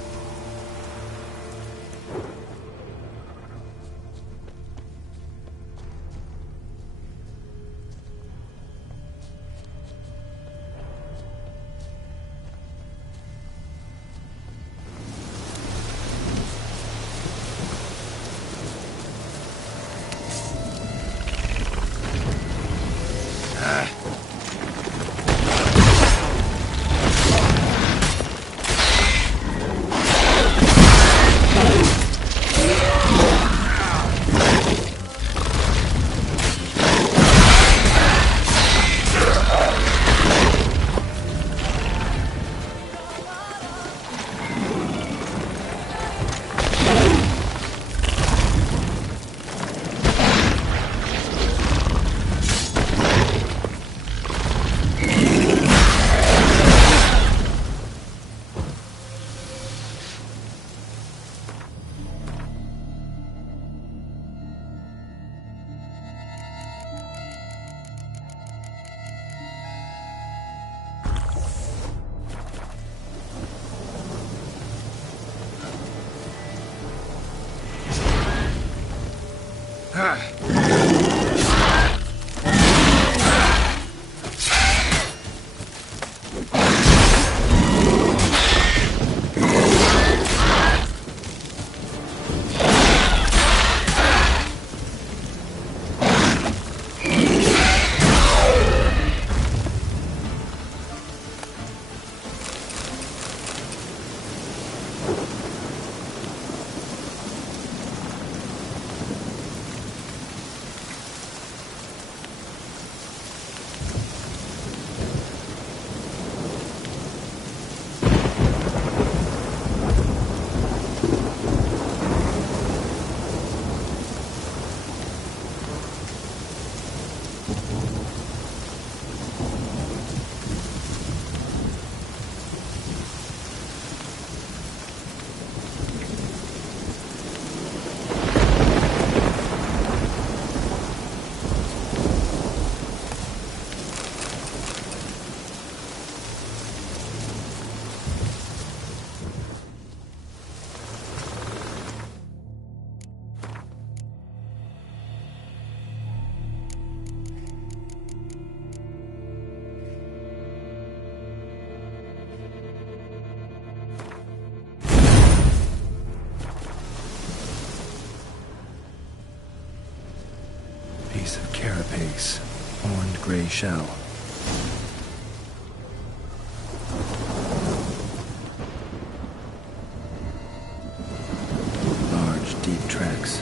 face. Horned gray shell. Large, deep tracks.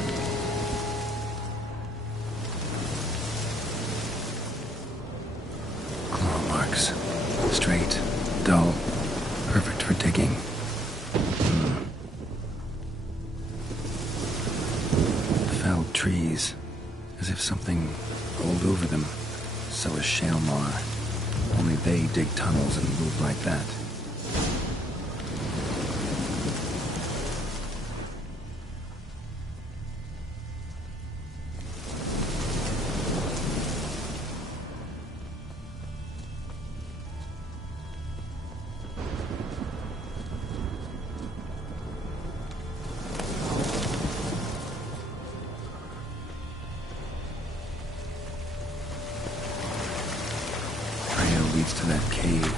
Claw marks. Straight, dull, perfect for digging. Felled trees, as if something rolled over them. So is Shaelmar. Only they dig tunnels and move like that. Leads to that cave.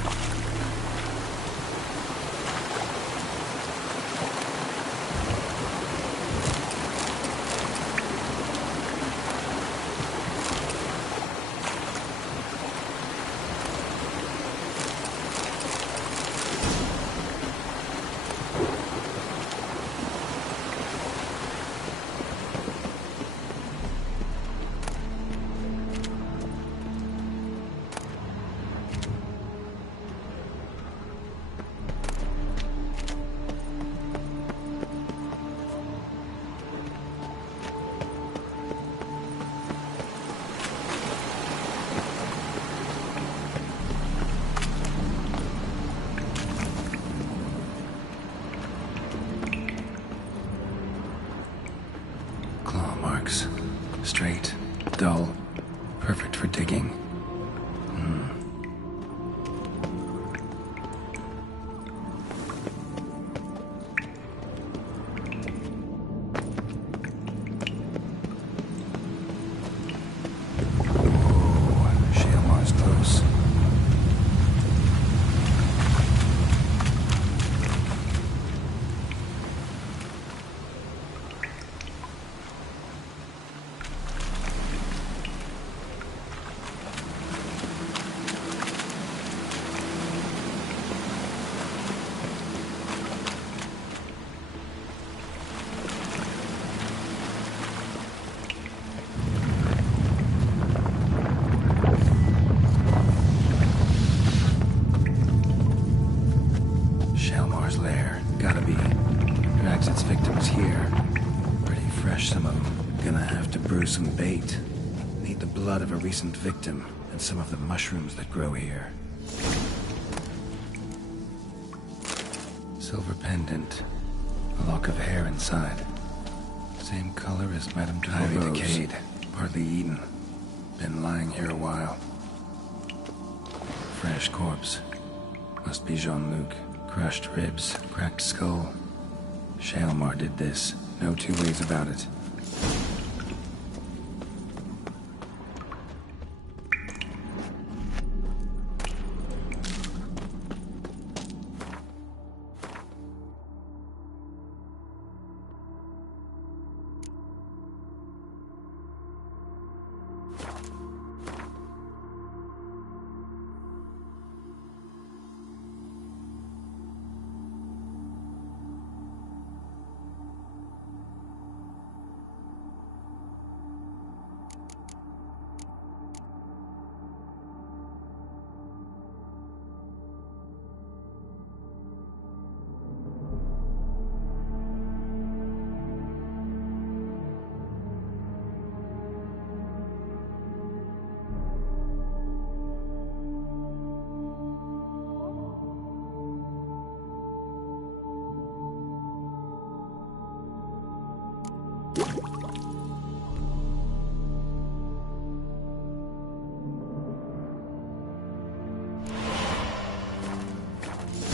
Straight, dull, perfect for digging. Shaelmar's close. Shaelmar's lair. Gotta be. Drags its victims here. Pretty fresh, some of them. Gonna have to brew some bait. Need the blood of a recent victim and some of the mushrooms that grow here. Silver pendant. A lock of hair inside. Same color as Madame de Highly decayed. Partly eaten. Been lying here a while. Fresh corpse. Must be Jean-Luc. Crushed ribs, cracked skull. Shaelmar did this. No two ways about it.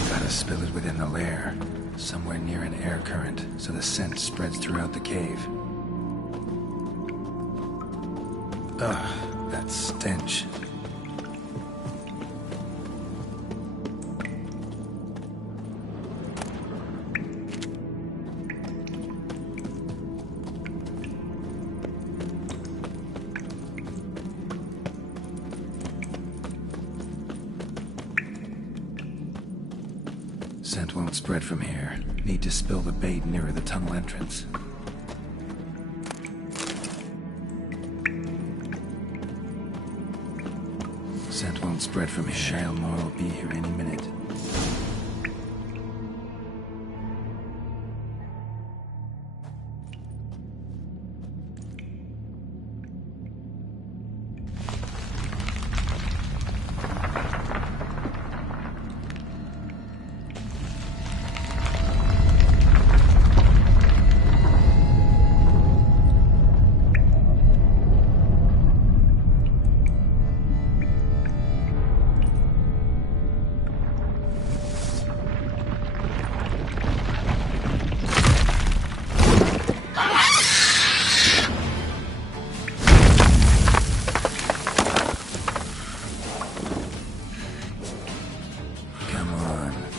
Gotta spill it within the lair, somewhere near an air current, so the scent spreads throughout the cave. Ugh, that stench. Scent won't spread from here. Need to spill the bait nearer the tunnel entrance. Scent won't spread from here. Shaelmar will be here any minute.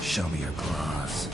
Show me your claws.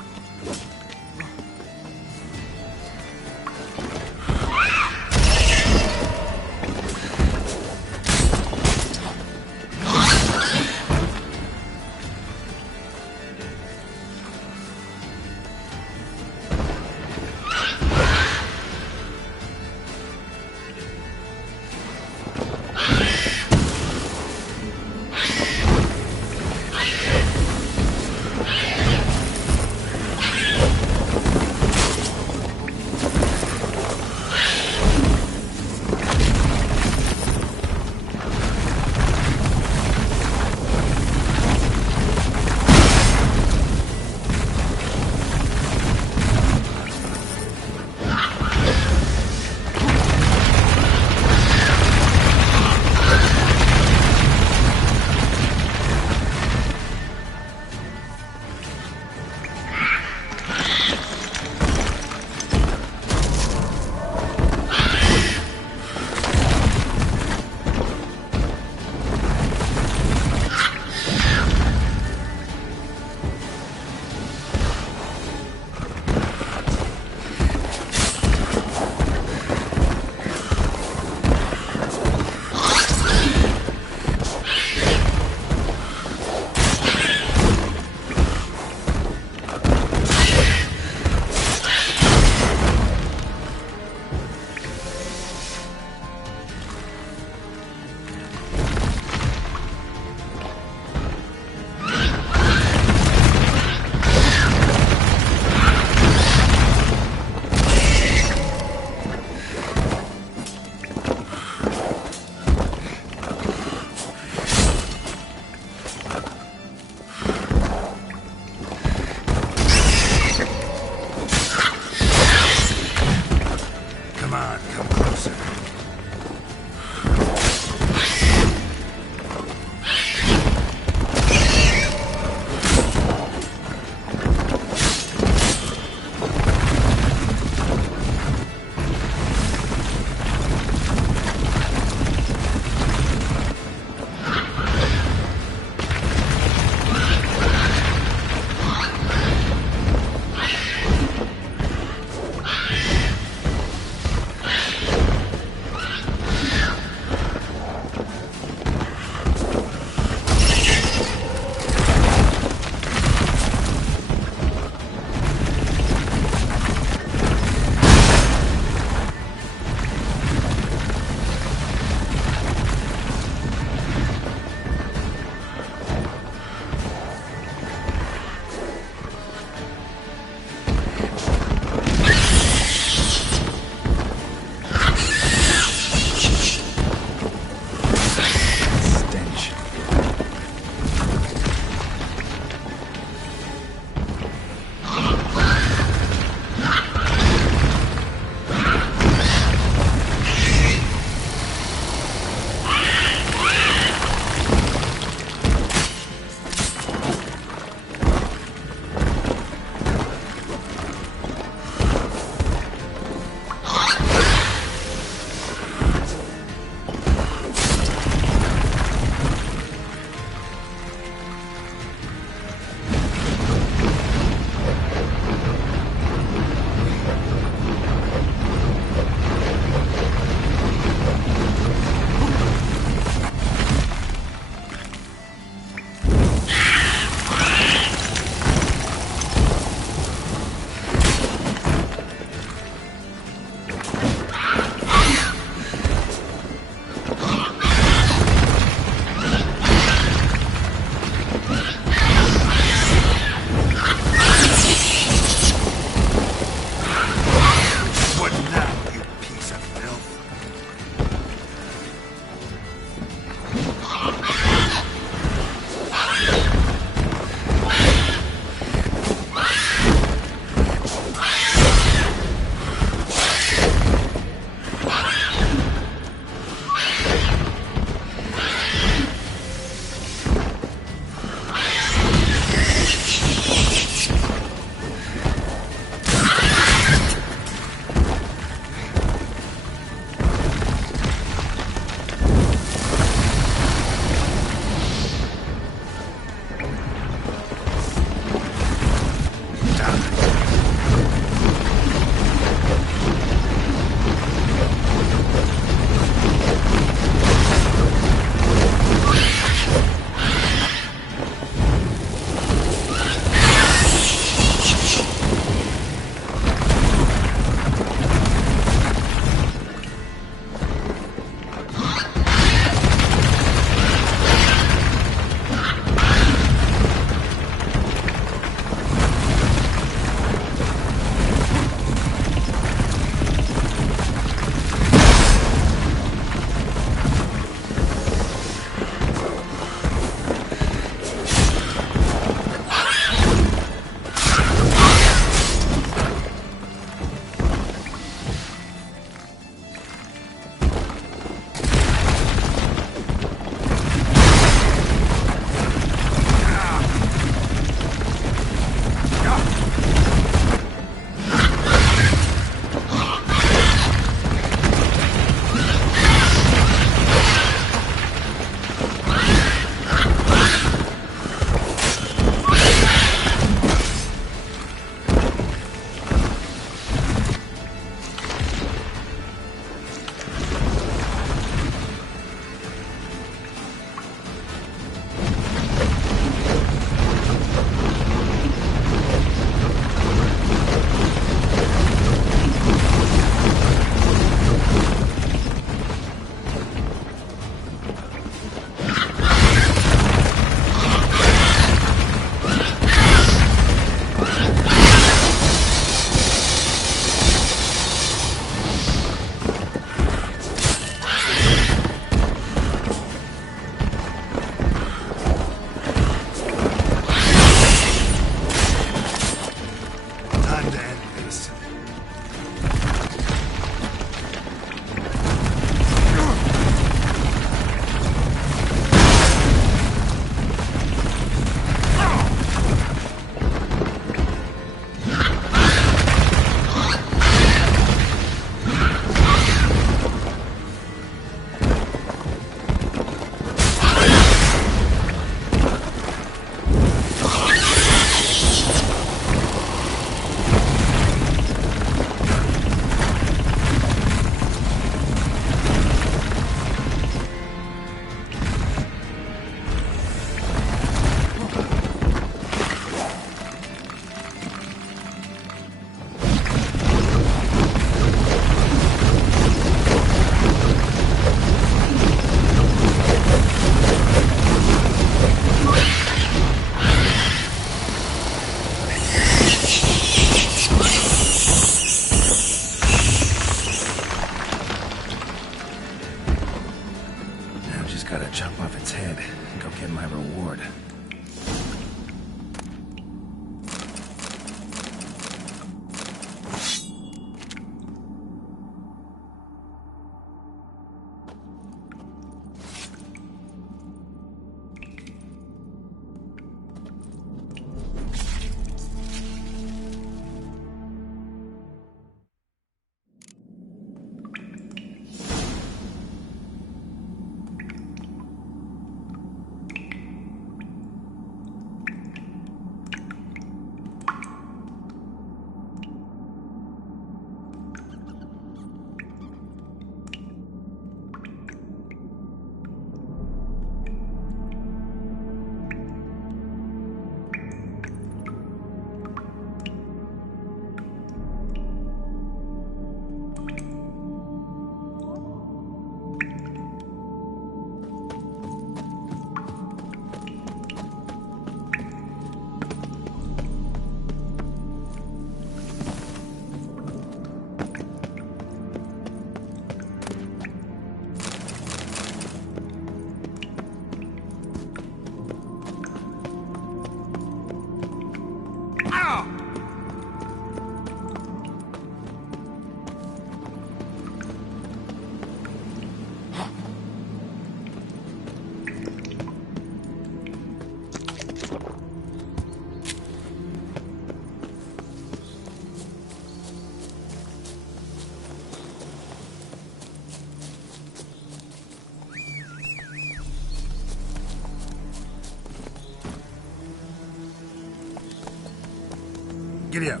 Giddy up.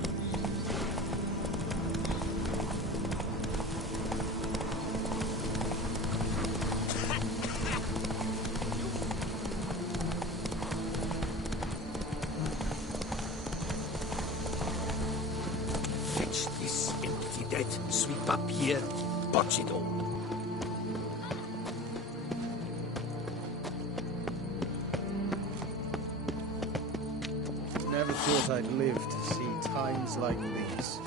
Fetch this empty dead, sweep up here, botch it all. Never thought I'd live to see times like these.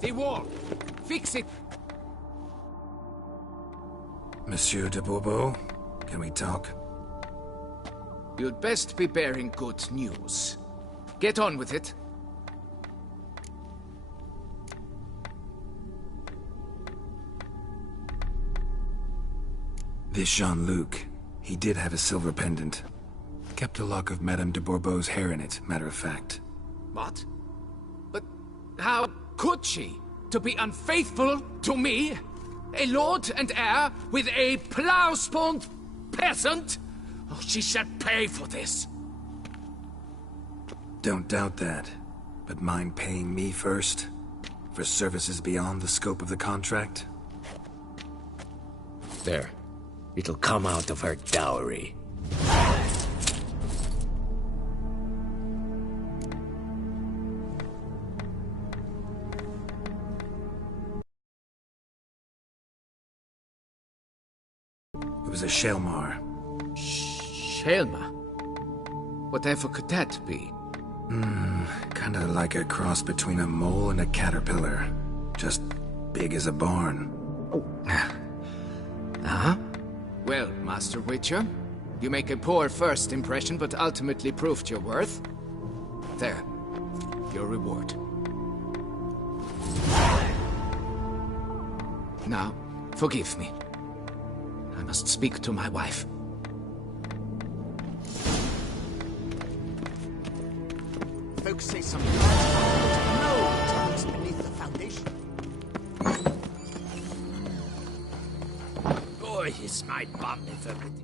The wall! Fix it! Monsieur de Bourbeau, can we talk? You'd best be bearing good news. Get on with it. This Jean-Luc, he did have a silver pendant. Kept a lock of Madame de Bourbeau's hair in it, matter of fact. What? But how could she? To be unfaithful to me? A lord and heir with a plow-spawned peasant? Oh, she shall pay for this. Don't doubt that. But mind paying me first? For services beyond the scope of the contract? There. It'll come out of her dowry. It was a Shelmar. Shelma? Whatever could that be? Kinda like a cross between a mole and a caterpillar. Just big as a barn. Huh? Well, Master Witcher, you make a poor first impression, but ultimately proved your worth. There. Your reward. Now, forgive me. I must speak to my wife. Folks say some no tunnels beneath the foundation. Boy, is my bum if everything.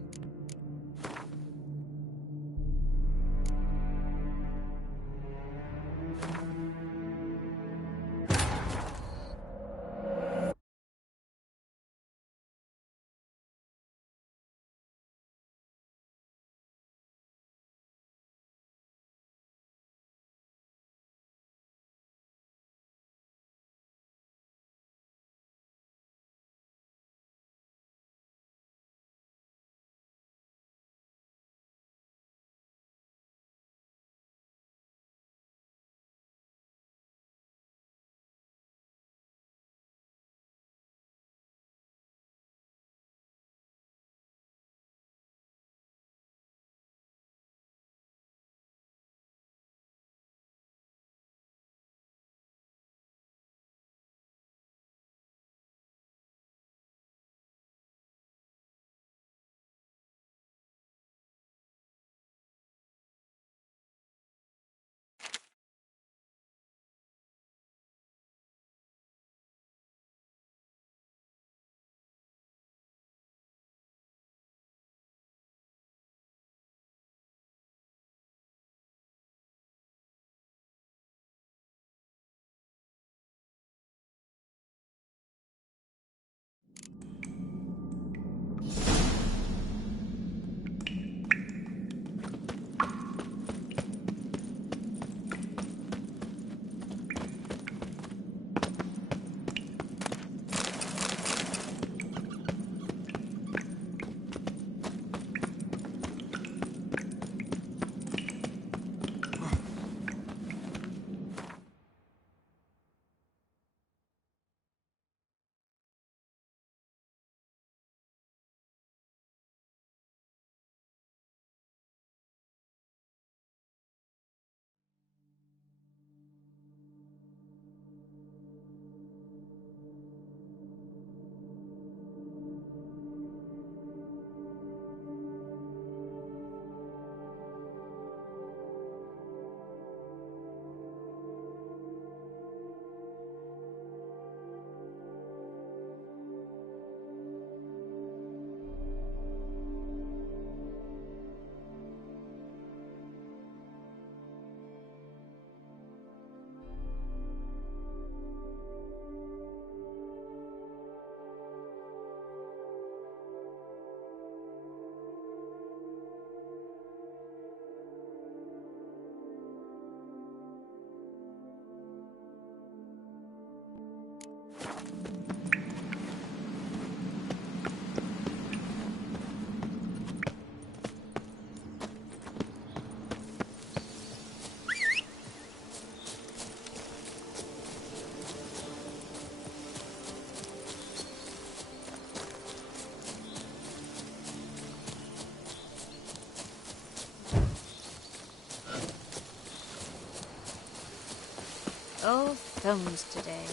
thumbs today.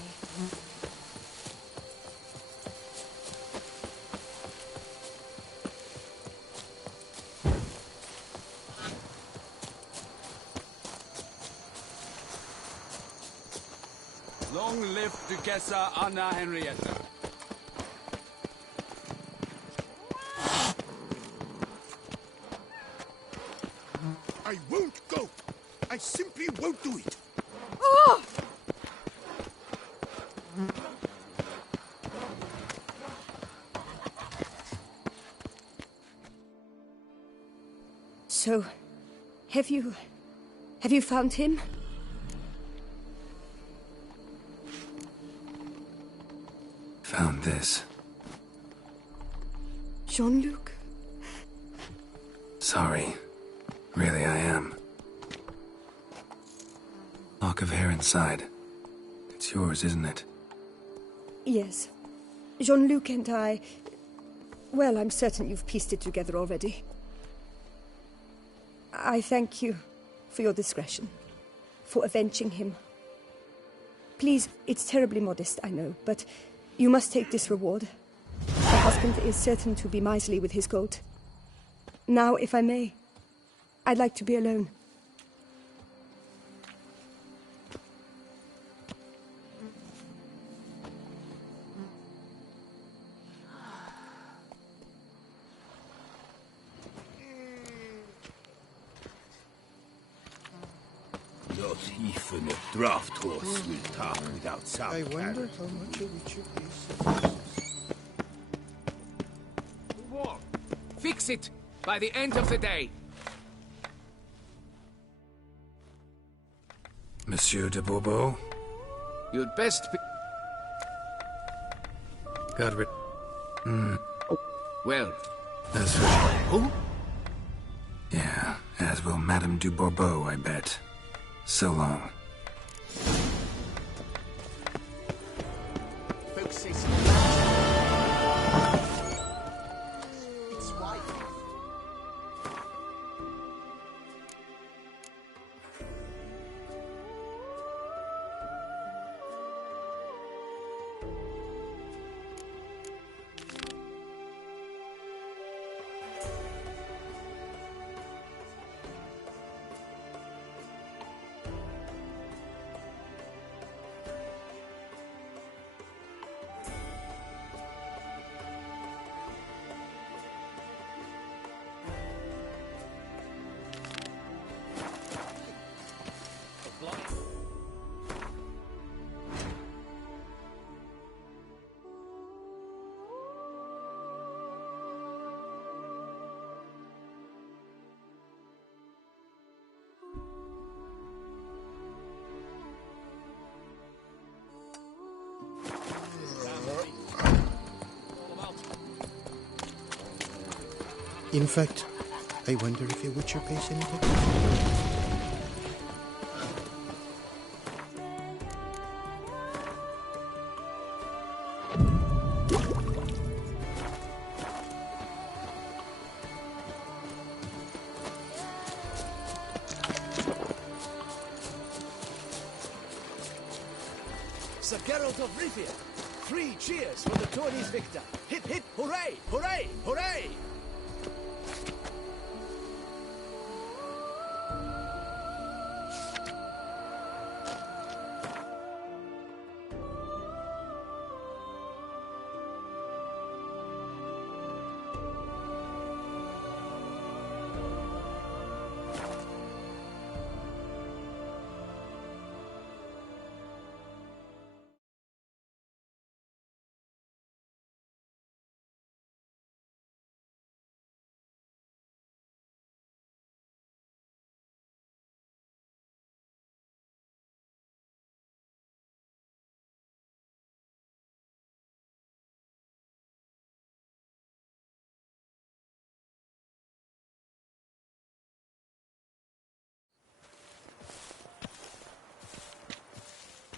Long live Duchessa Anna Henrietta. I won't go. I simply won't do it. Oh! So, have you found him? Found this. Jean-Luc? Sorry. Really, I am. Lock of hair inside. It's yours, isn't it? Yes. Jean-Luc and I... Well, I'm certain you've pieced it together already. I thank you for your discretion, for avenging him. Please, it's terribly modest, I know, but you must take this reward. My husband is certain to be miserly with his gold. Now, if I may, I'd like to be alone. Not even a draft horse will talk without some I wonder carrot. how much a witcher is. War. Fix it by the end of the day. Monsieur de Bourbeau? You'd best be... Godric. Well. As for... Who? Yeah, as will Madame du Bourbeau, I bet. So long. Folks say it's wife. In fact, I wonder if a witcher pays anything. Sir Geralt of Rivia, 3 cheers for the tourney's victor. Hip hip hooray, hooray, hooray!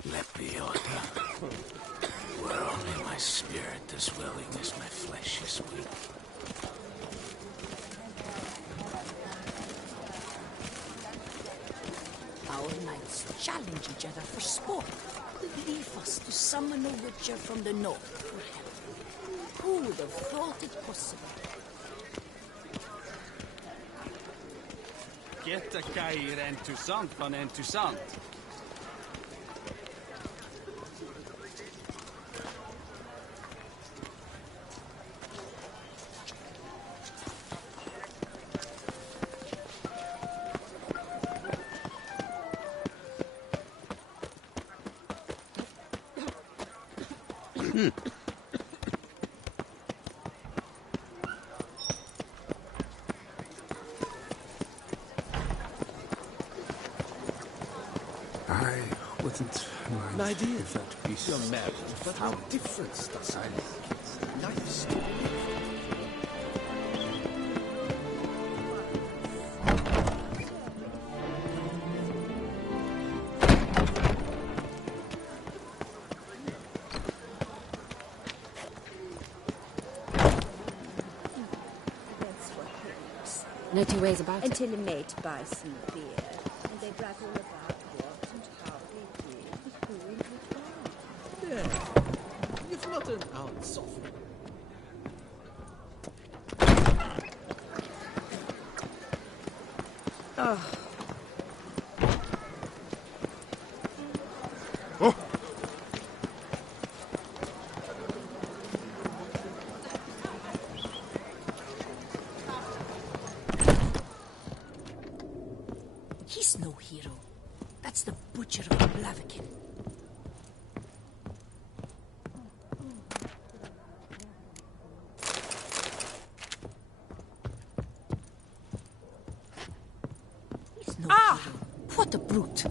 Lepiota. Where only my spirit is willing as my flesh is weak. Our knights challenge each other for sport. leave us to summon a witcher from the north for help? Who would have thought it possible? Detta är intressant från intressant. I wouldn't mind. An idea. If that piece You're married, but how different does I look? Life's too That's what happens. No two ways about it. Until a mate buys some beer, and they brag all about what and how they did, who it was. Yeah. You've not an ounce of Oh. He's no hero. That's the butcher of Blaviken. He's no hero. What a brute.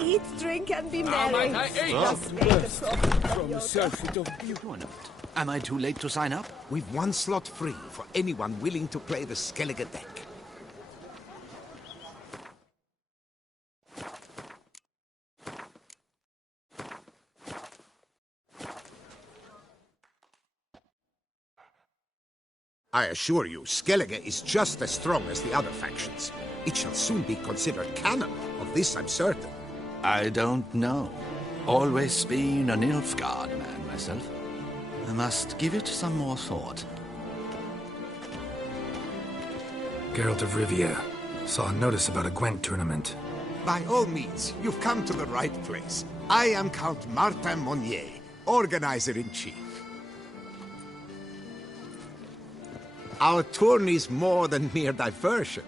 Eat, drink, and be How merry. might I aid you? Just make the profit From the of surfeit of You are not. Am I too late to sign up? We've one slot free for anyone willing to play the Skellige deck. I assure you, Skellige is just as strong as the other factions. It shall soon be considered canon. Of this I'm certain. I don't know. Always been an Nilfgaard man myself. I must give it some more thought. Geralt of Rivia. Saw a notice about a Gwent tournament. By all means, you've come to the right place. I am Count Martin Monnier, Organizer-in-Chief. Our tourney's more than mere diversion.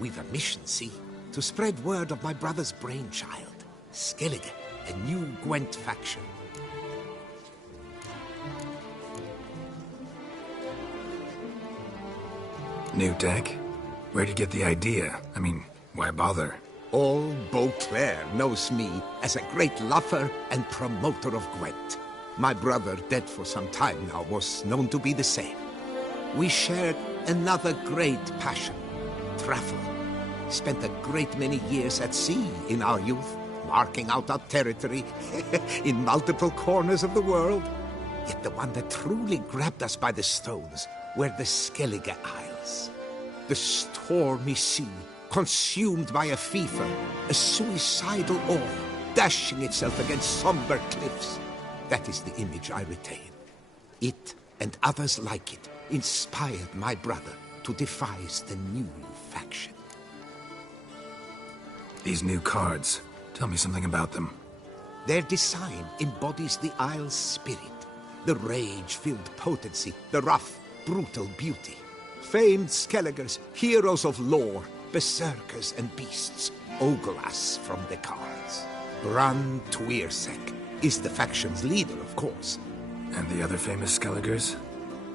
We've a mission, see? To spread word of my brother's brainchild, Skellige, a new Gwent faction. New deck? Where'd you get the idea? I mean, why bother? All Beauclair knows me as a great lover and promoter of Gwent. My brother, dead for some time now, was known to be the same. We shared another great passion, travel. Spent a great many years at sea in our youth, marking out our territory in multiple corners of the world. Yet the one that truly grabbed us by the stones were the Skellige Isles. The stormy sea, consumed by a fever, a suicidal awe, dashing itself against somber cliffs. That is the image I retain. It and others like it inspired my brother to devise the new faction. These new cards. Tell me something about them. Their design embodies the Isle's spirit. The rage-filled potency, the rough, brutal beauty. Famed Skelligers, heroes of lore, berserkers and beasts, ogle us from the cards. Bran Tuirsek is the faction's leader, of course. And the other famous Skelligers?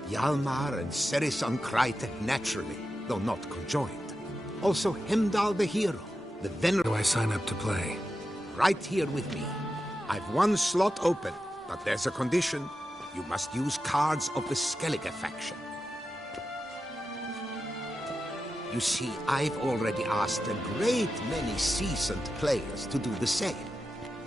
Hjalmar and Serason Kreite, naturally, though not conjoined. Also Hemdall the hero, the venerable... Do I sign up to play? Right here with me. I've one slot open, but there's a condition. You must use cards of the Skellige faction. You see, I've already asked a great many seasoned players to do the same.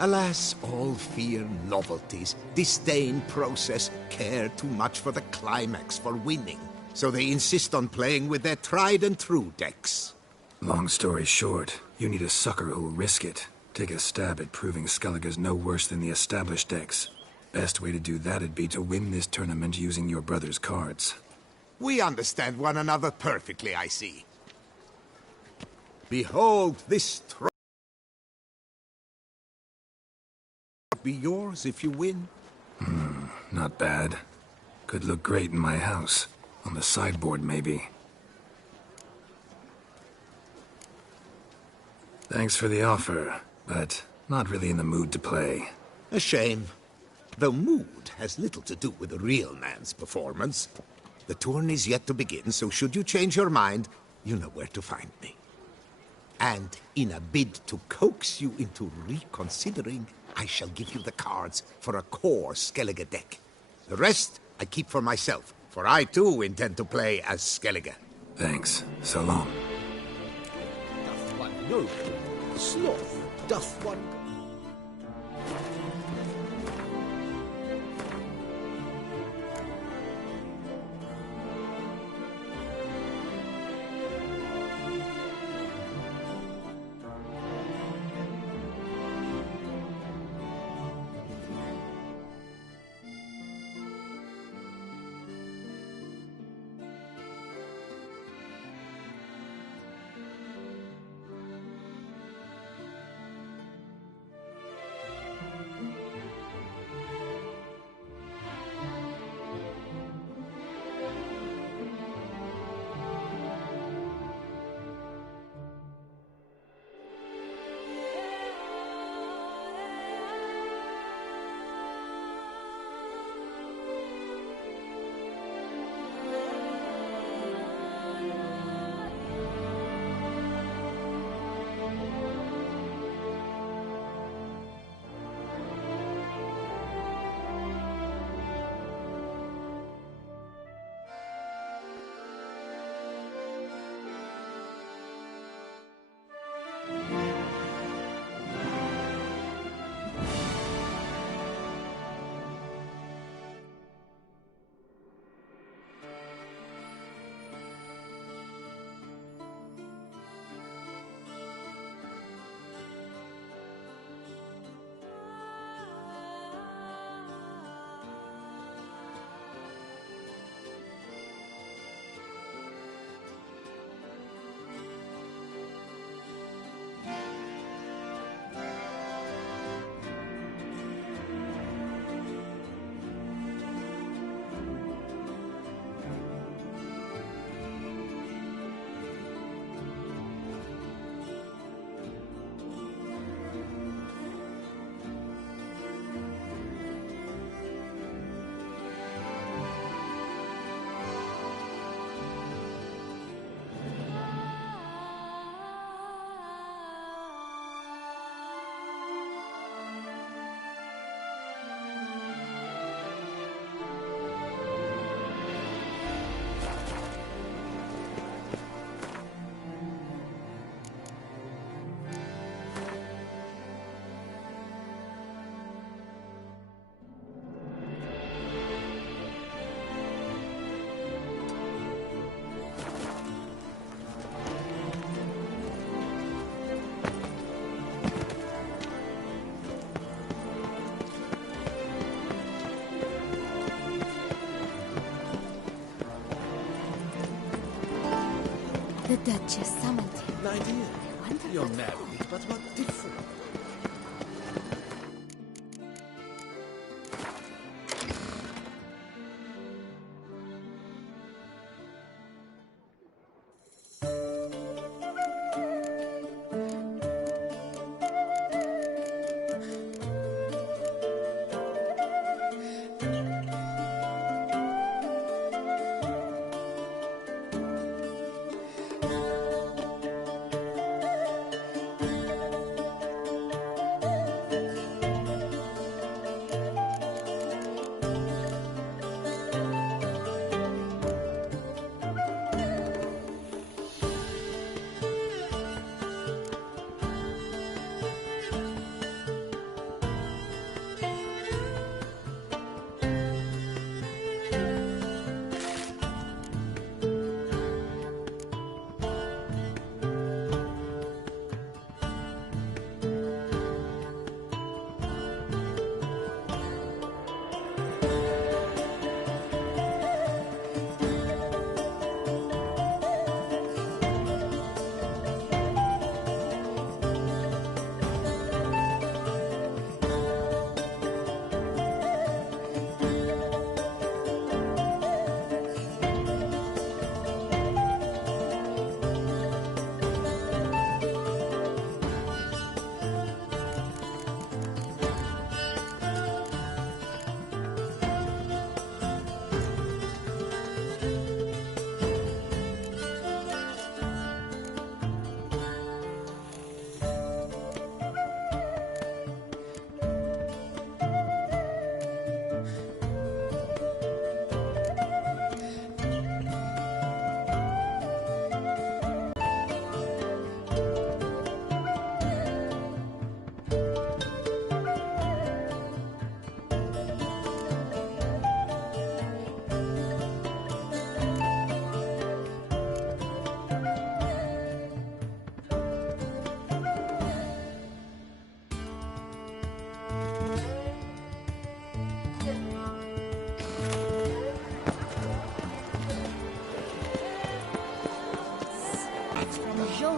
Alas, all fear novelties, disdain process, care too much for the climax for winning. so they insist on playing with their tried-and-true decks. Long story short, you need a sucker who'll risk it. Take a stab at proving Skellige's no worse than the established decks. Best way to do that'd be to win this tournament using your brother's cards. We understand one another perfectly, I see. Behold this trophy. Be yours if you win. Not bad. Could look great in my house. On the sideboard, maybe. Thanks for the offer, but not really in the mood to play. A shame. Though mood has little to do with a real man's performance. The tourney's yet to begin, so should you change your mind, you know where to find me. And in a bid to coax you into reconsidering, I shall give you the cards for a core Skellige deck. The rest I keep for myself, for I too intend to play as Skellige. Thanks. So long. Doth one know? Sloth doth one... The Duchess summoned him. My dear, you're married, but what different?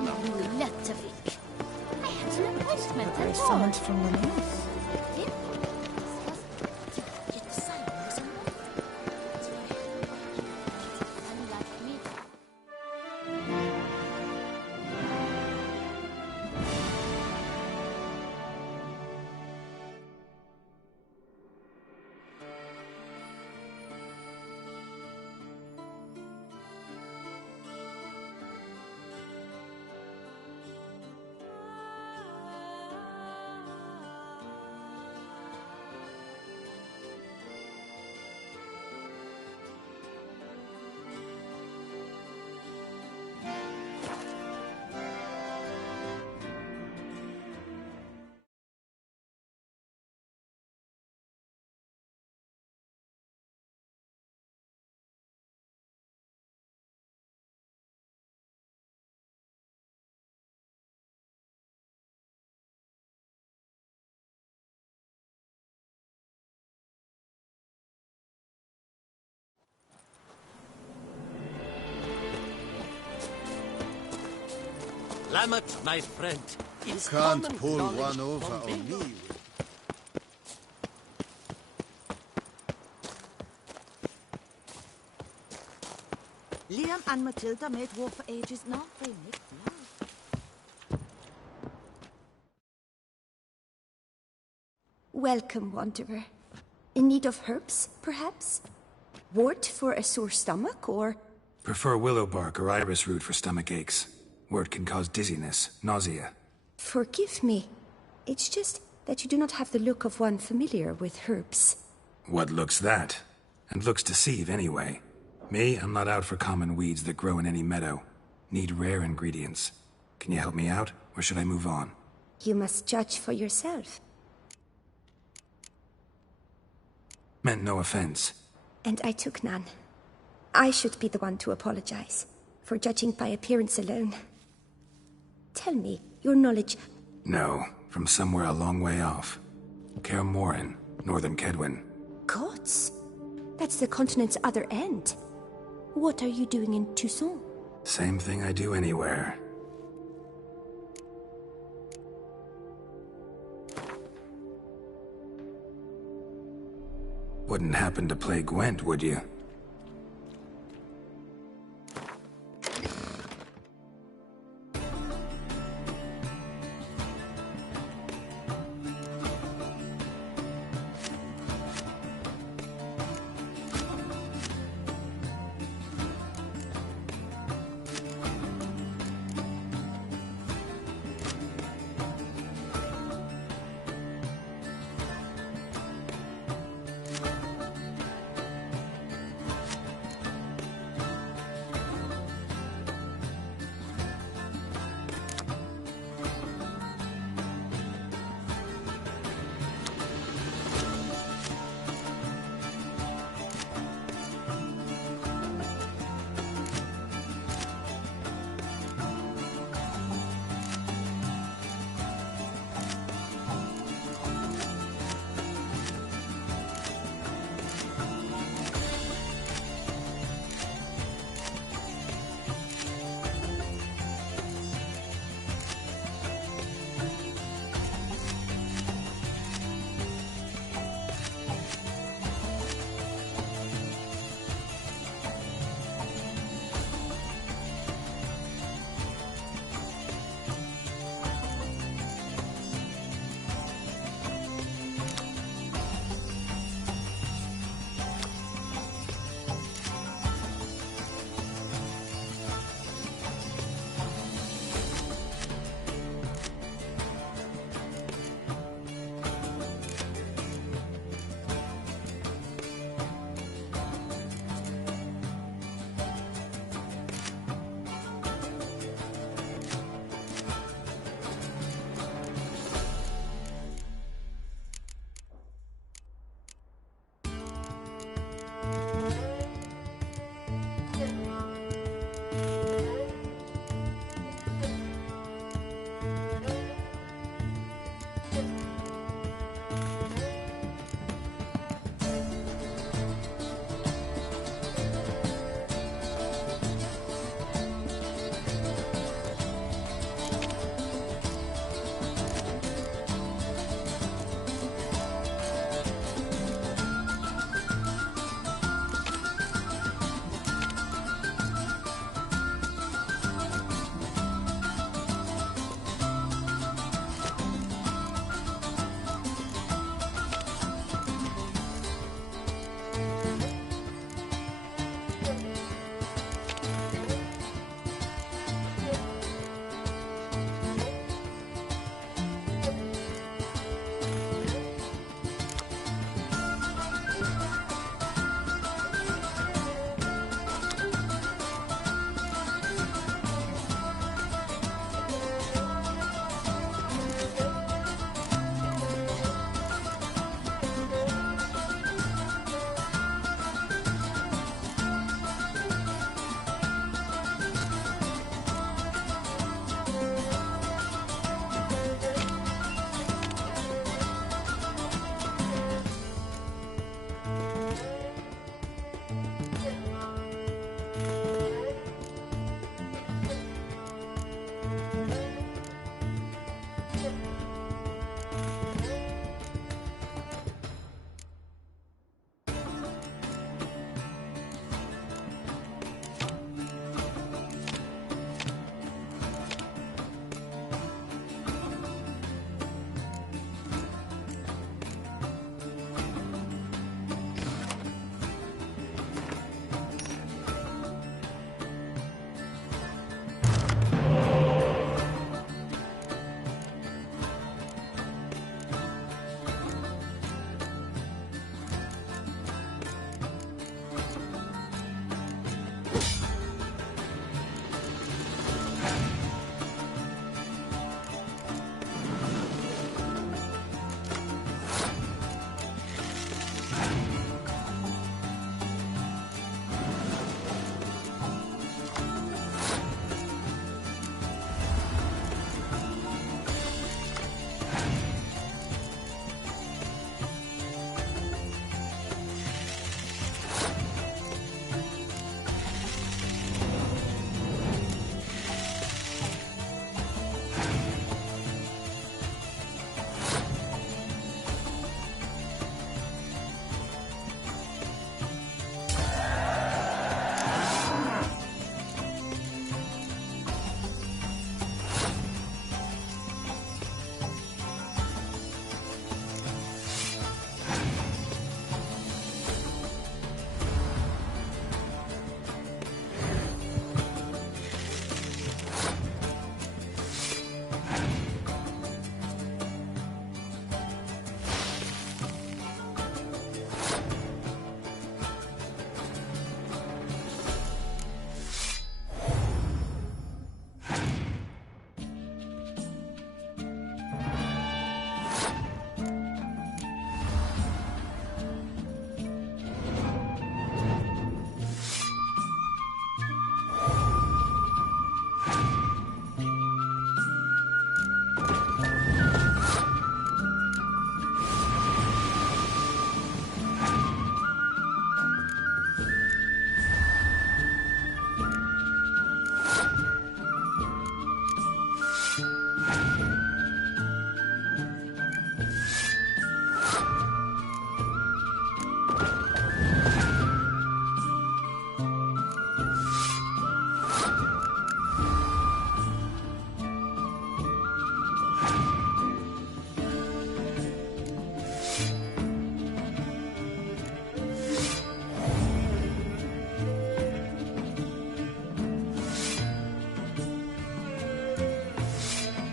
Luttavik. I had an appointment They're at all. summoned from the north. Lamet, my friend. You It's can't common pull knowledge one over from on Bingo. me. Liam and Matilda made war for ages now. They make love. Welcome, wanderer. In need of herbs, perhaps? Wort for a sore stomach, or... Prefer willow bark or iris root for stomach aches. Wort can cause dizziness, nausea. Forgive me. It's just that you do not have the look of one familiar with herbs. What looks that? And looks deceive anyway. Me, I'm not out for common weeds that grow in any meadow. Need rare ingredients. Can you help me out, or should I move on? You must judge for yourself. Meant no offense. And I took none. I should be the one to apologize for judging by appearance alone. Tell me, your knowledge... No, from somewhere a long way off. Kaer Morhen, northern Kedwen. Gods? That's the continent's other end. What are you doing in Toussaint? Same thing I do anywhere. Wouldn't happen to play Gwent, would you?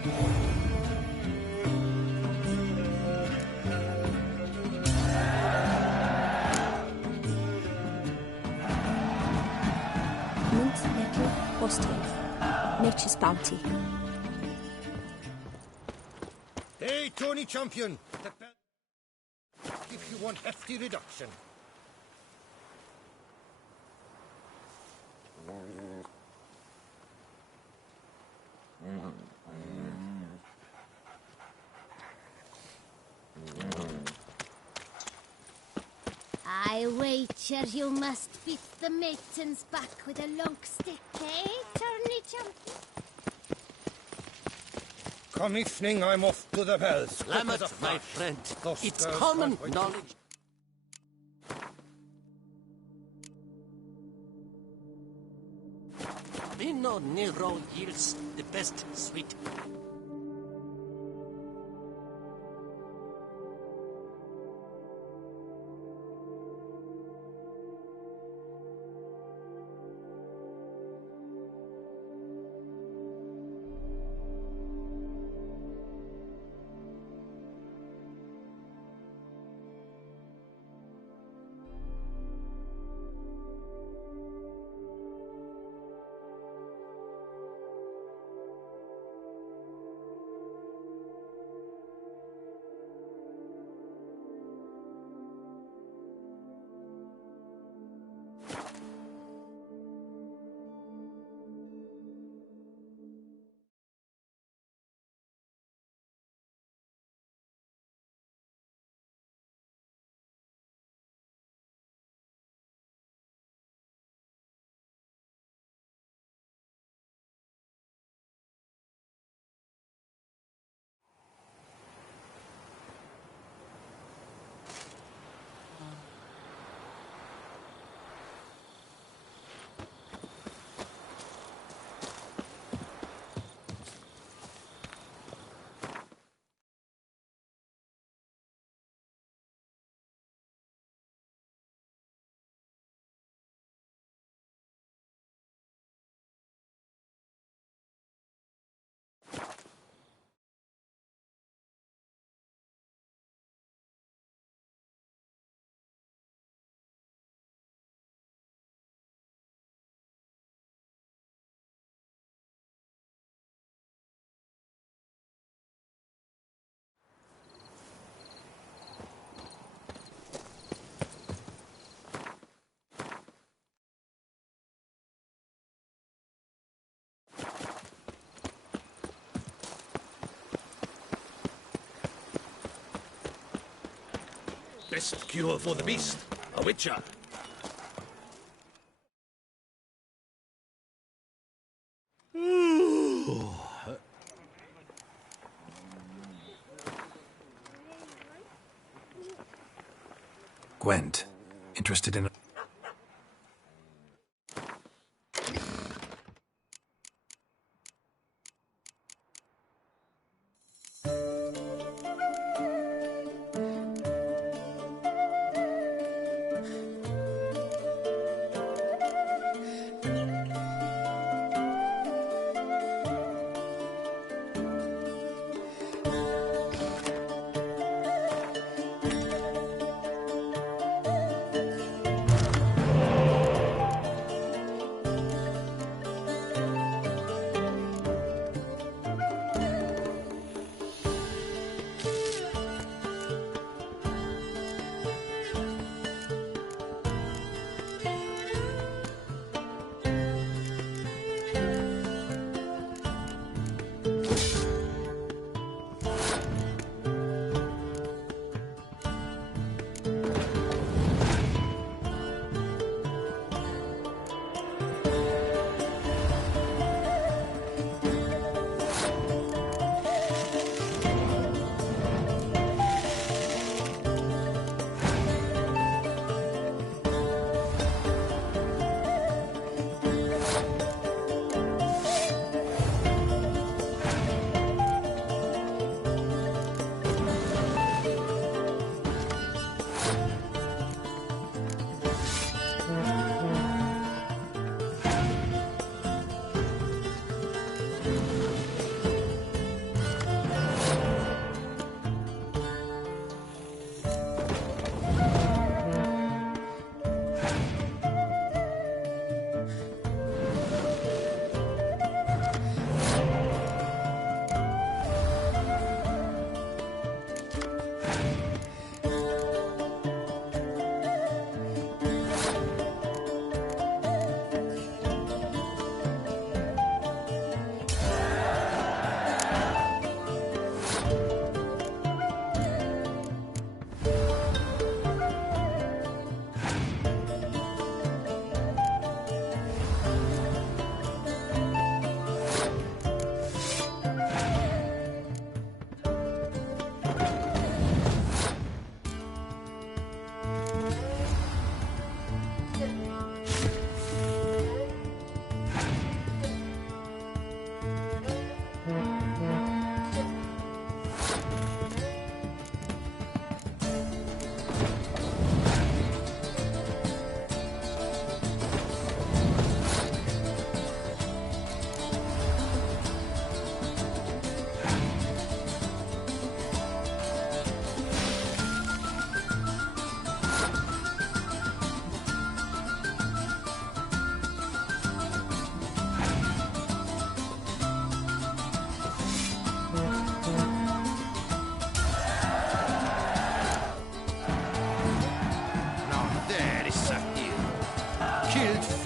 Mint, nettle, horsetail. Nature's bounty. Hey, Tony Champion! If you want hefty reduction. I wager you must beat the maidens back with a long stick, eh, Tony Champion? Come evening, I'm off to the bells. Lamet, my friend, Those it's girls common can't wait. knowledge. Vino Nero yields the best sweet. Best cure for the beast. A witcher. Gwent, interested in...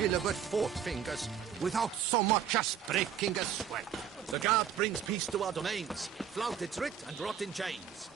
delivered forth fingers without so much as breaking a sweat. The guard brings peace to our domains. Flout its writ and rot in chains.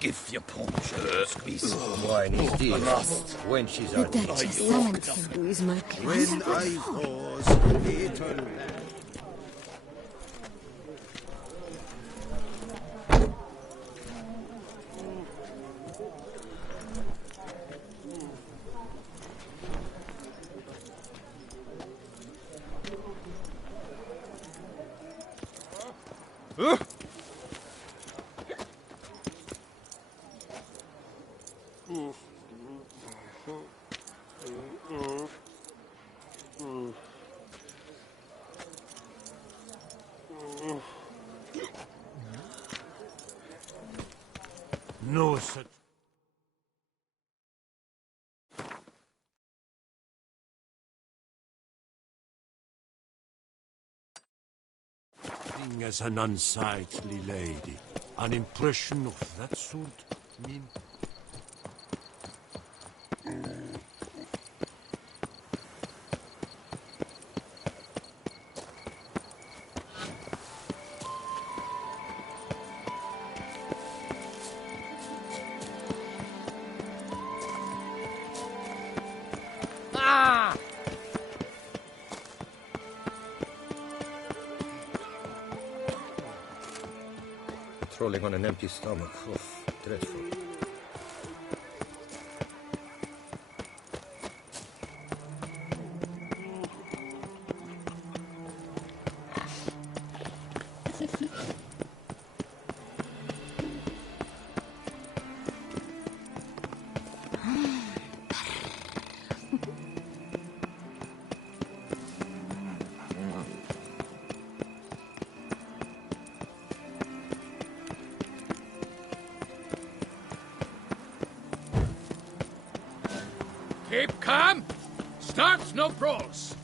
Give your paunch a squeeze. Wine is dear. Wenches The are Duchess summoned him to his market. When I was little. No such thing as an unsightly lady. An impression of that sort mean? Trolling on an empty stomach. Oof, dreadful. Keep calm. Start no brawls.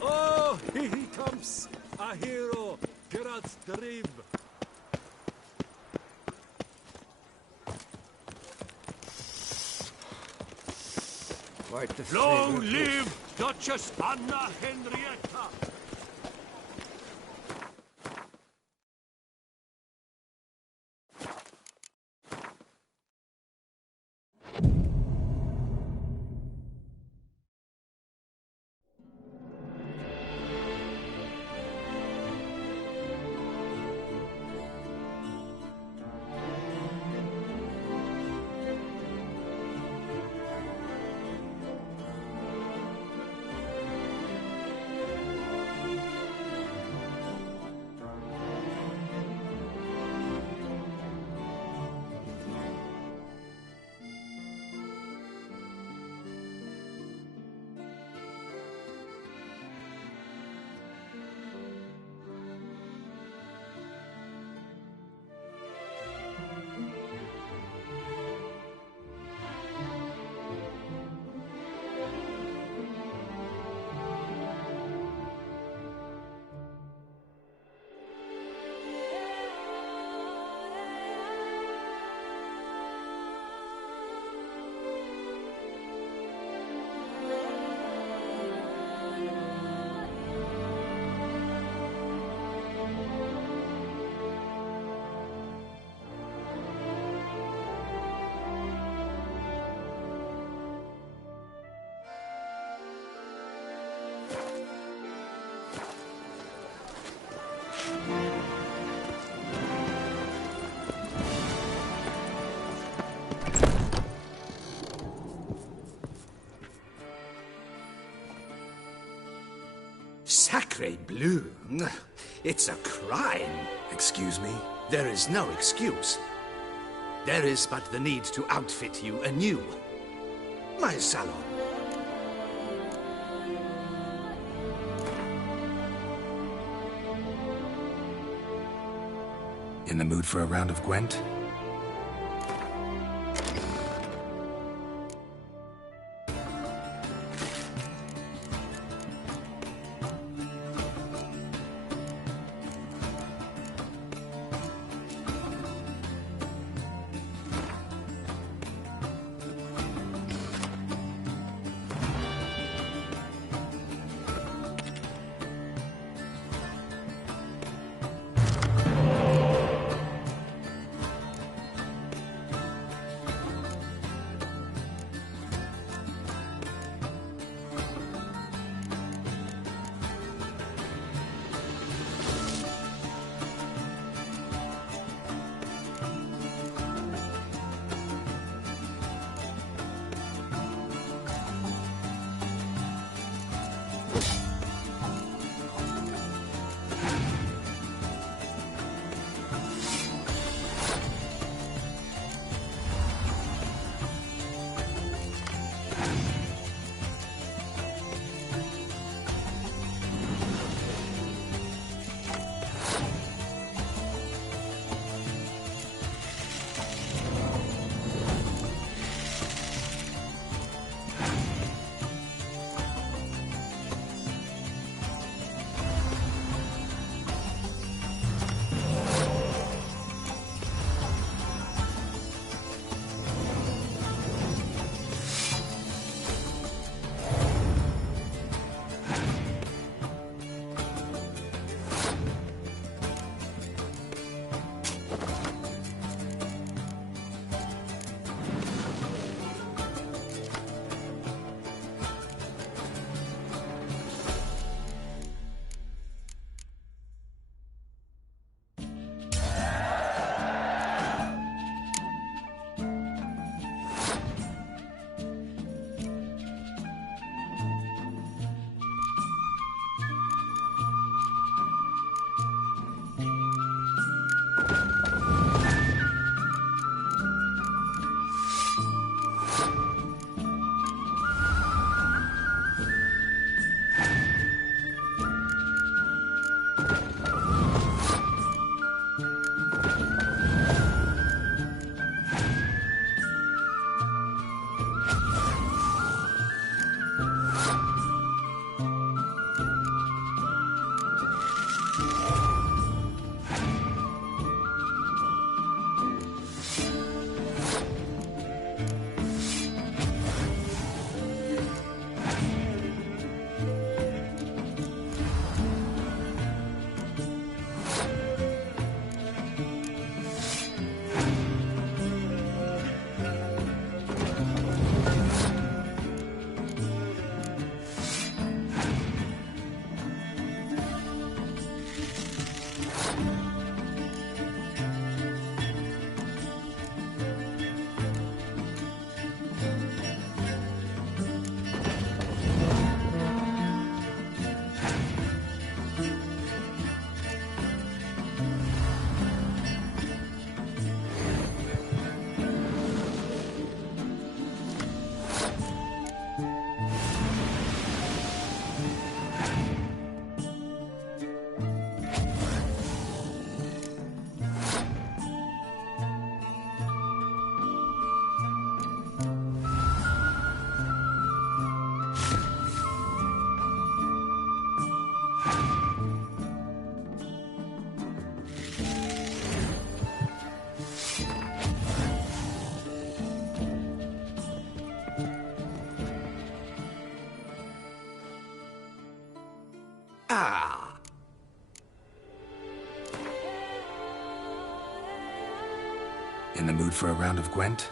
Oh, here he comes! A hero! Geralt's dream! Quite the Long favorite live Duchess Anna Henrietta! Sacre bleu! It's a crime! Excuse me? There is no excuse. There is but the need to outfit you anew. My salon. In the mood for a round of Gwent? Ah! In the mood for a round of Gwent?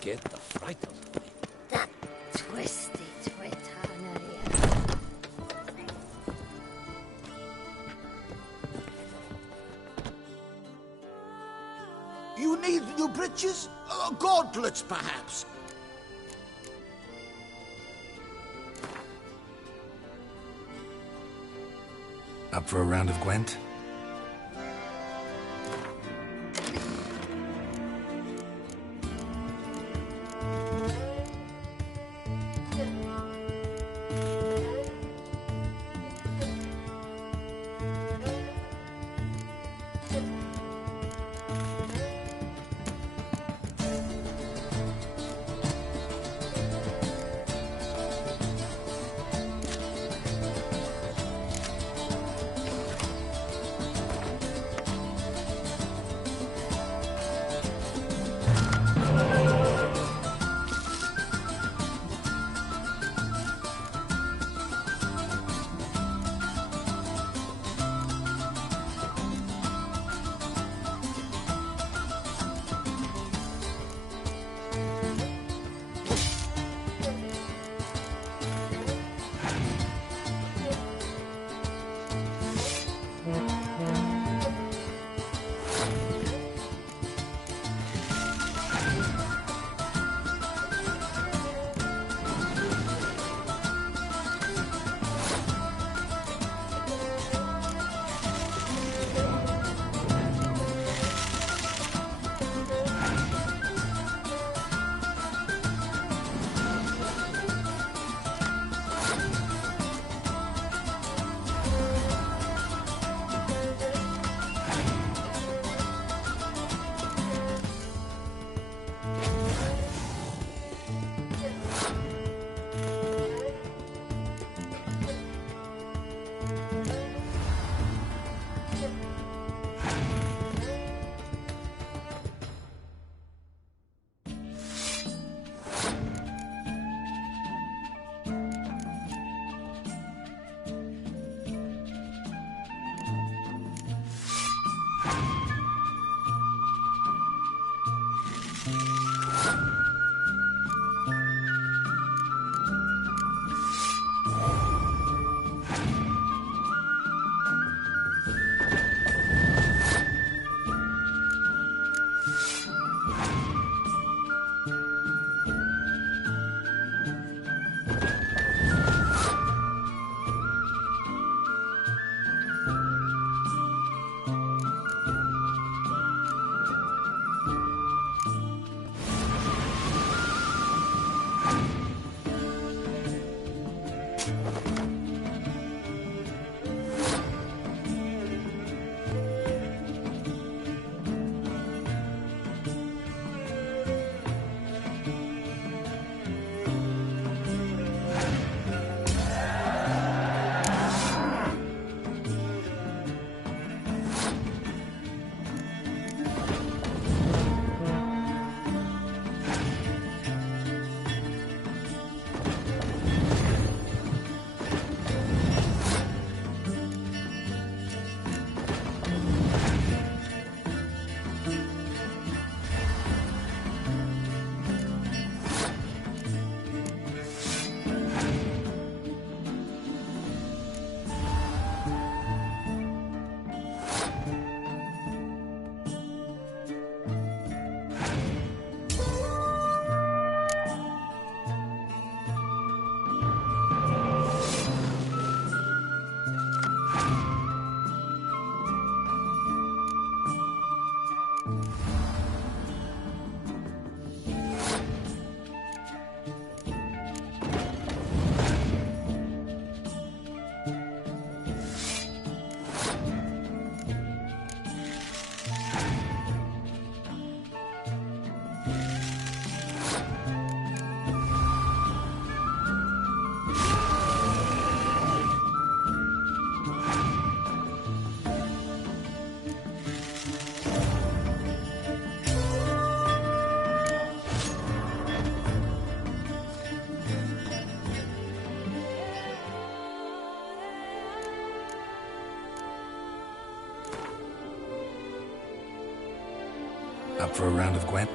scared the fright out of me. That twisty twitternery. You need new breeches? Gauntlets, perhaps? Up for a round of Gwent? Up for a round of Gwent?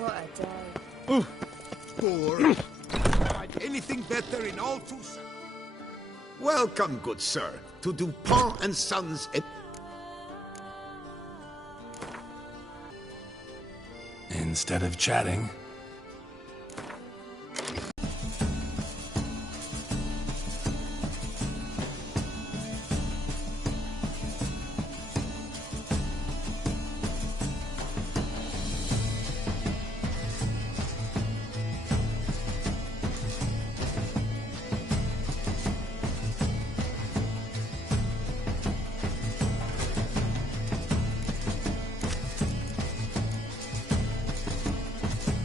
What a day. Poor. Anything better in all Toussaint? Welcome, good sir, to Dupont and Sons. Instead of chatting,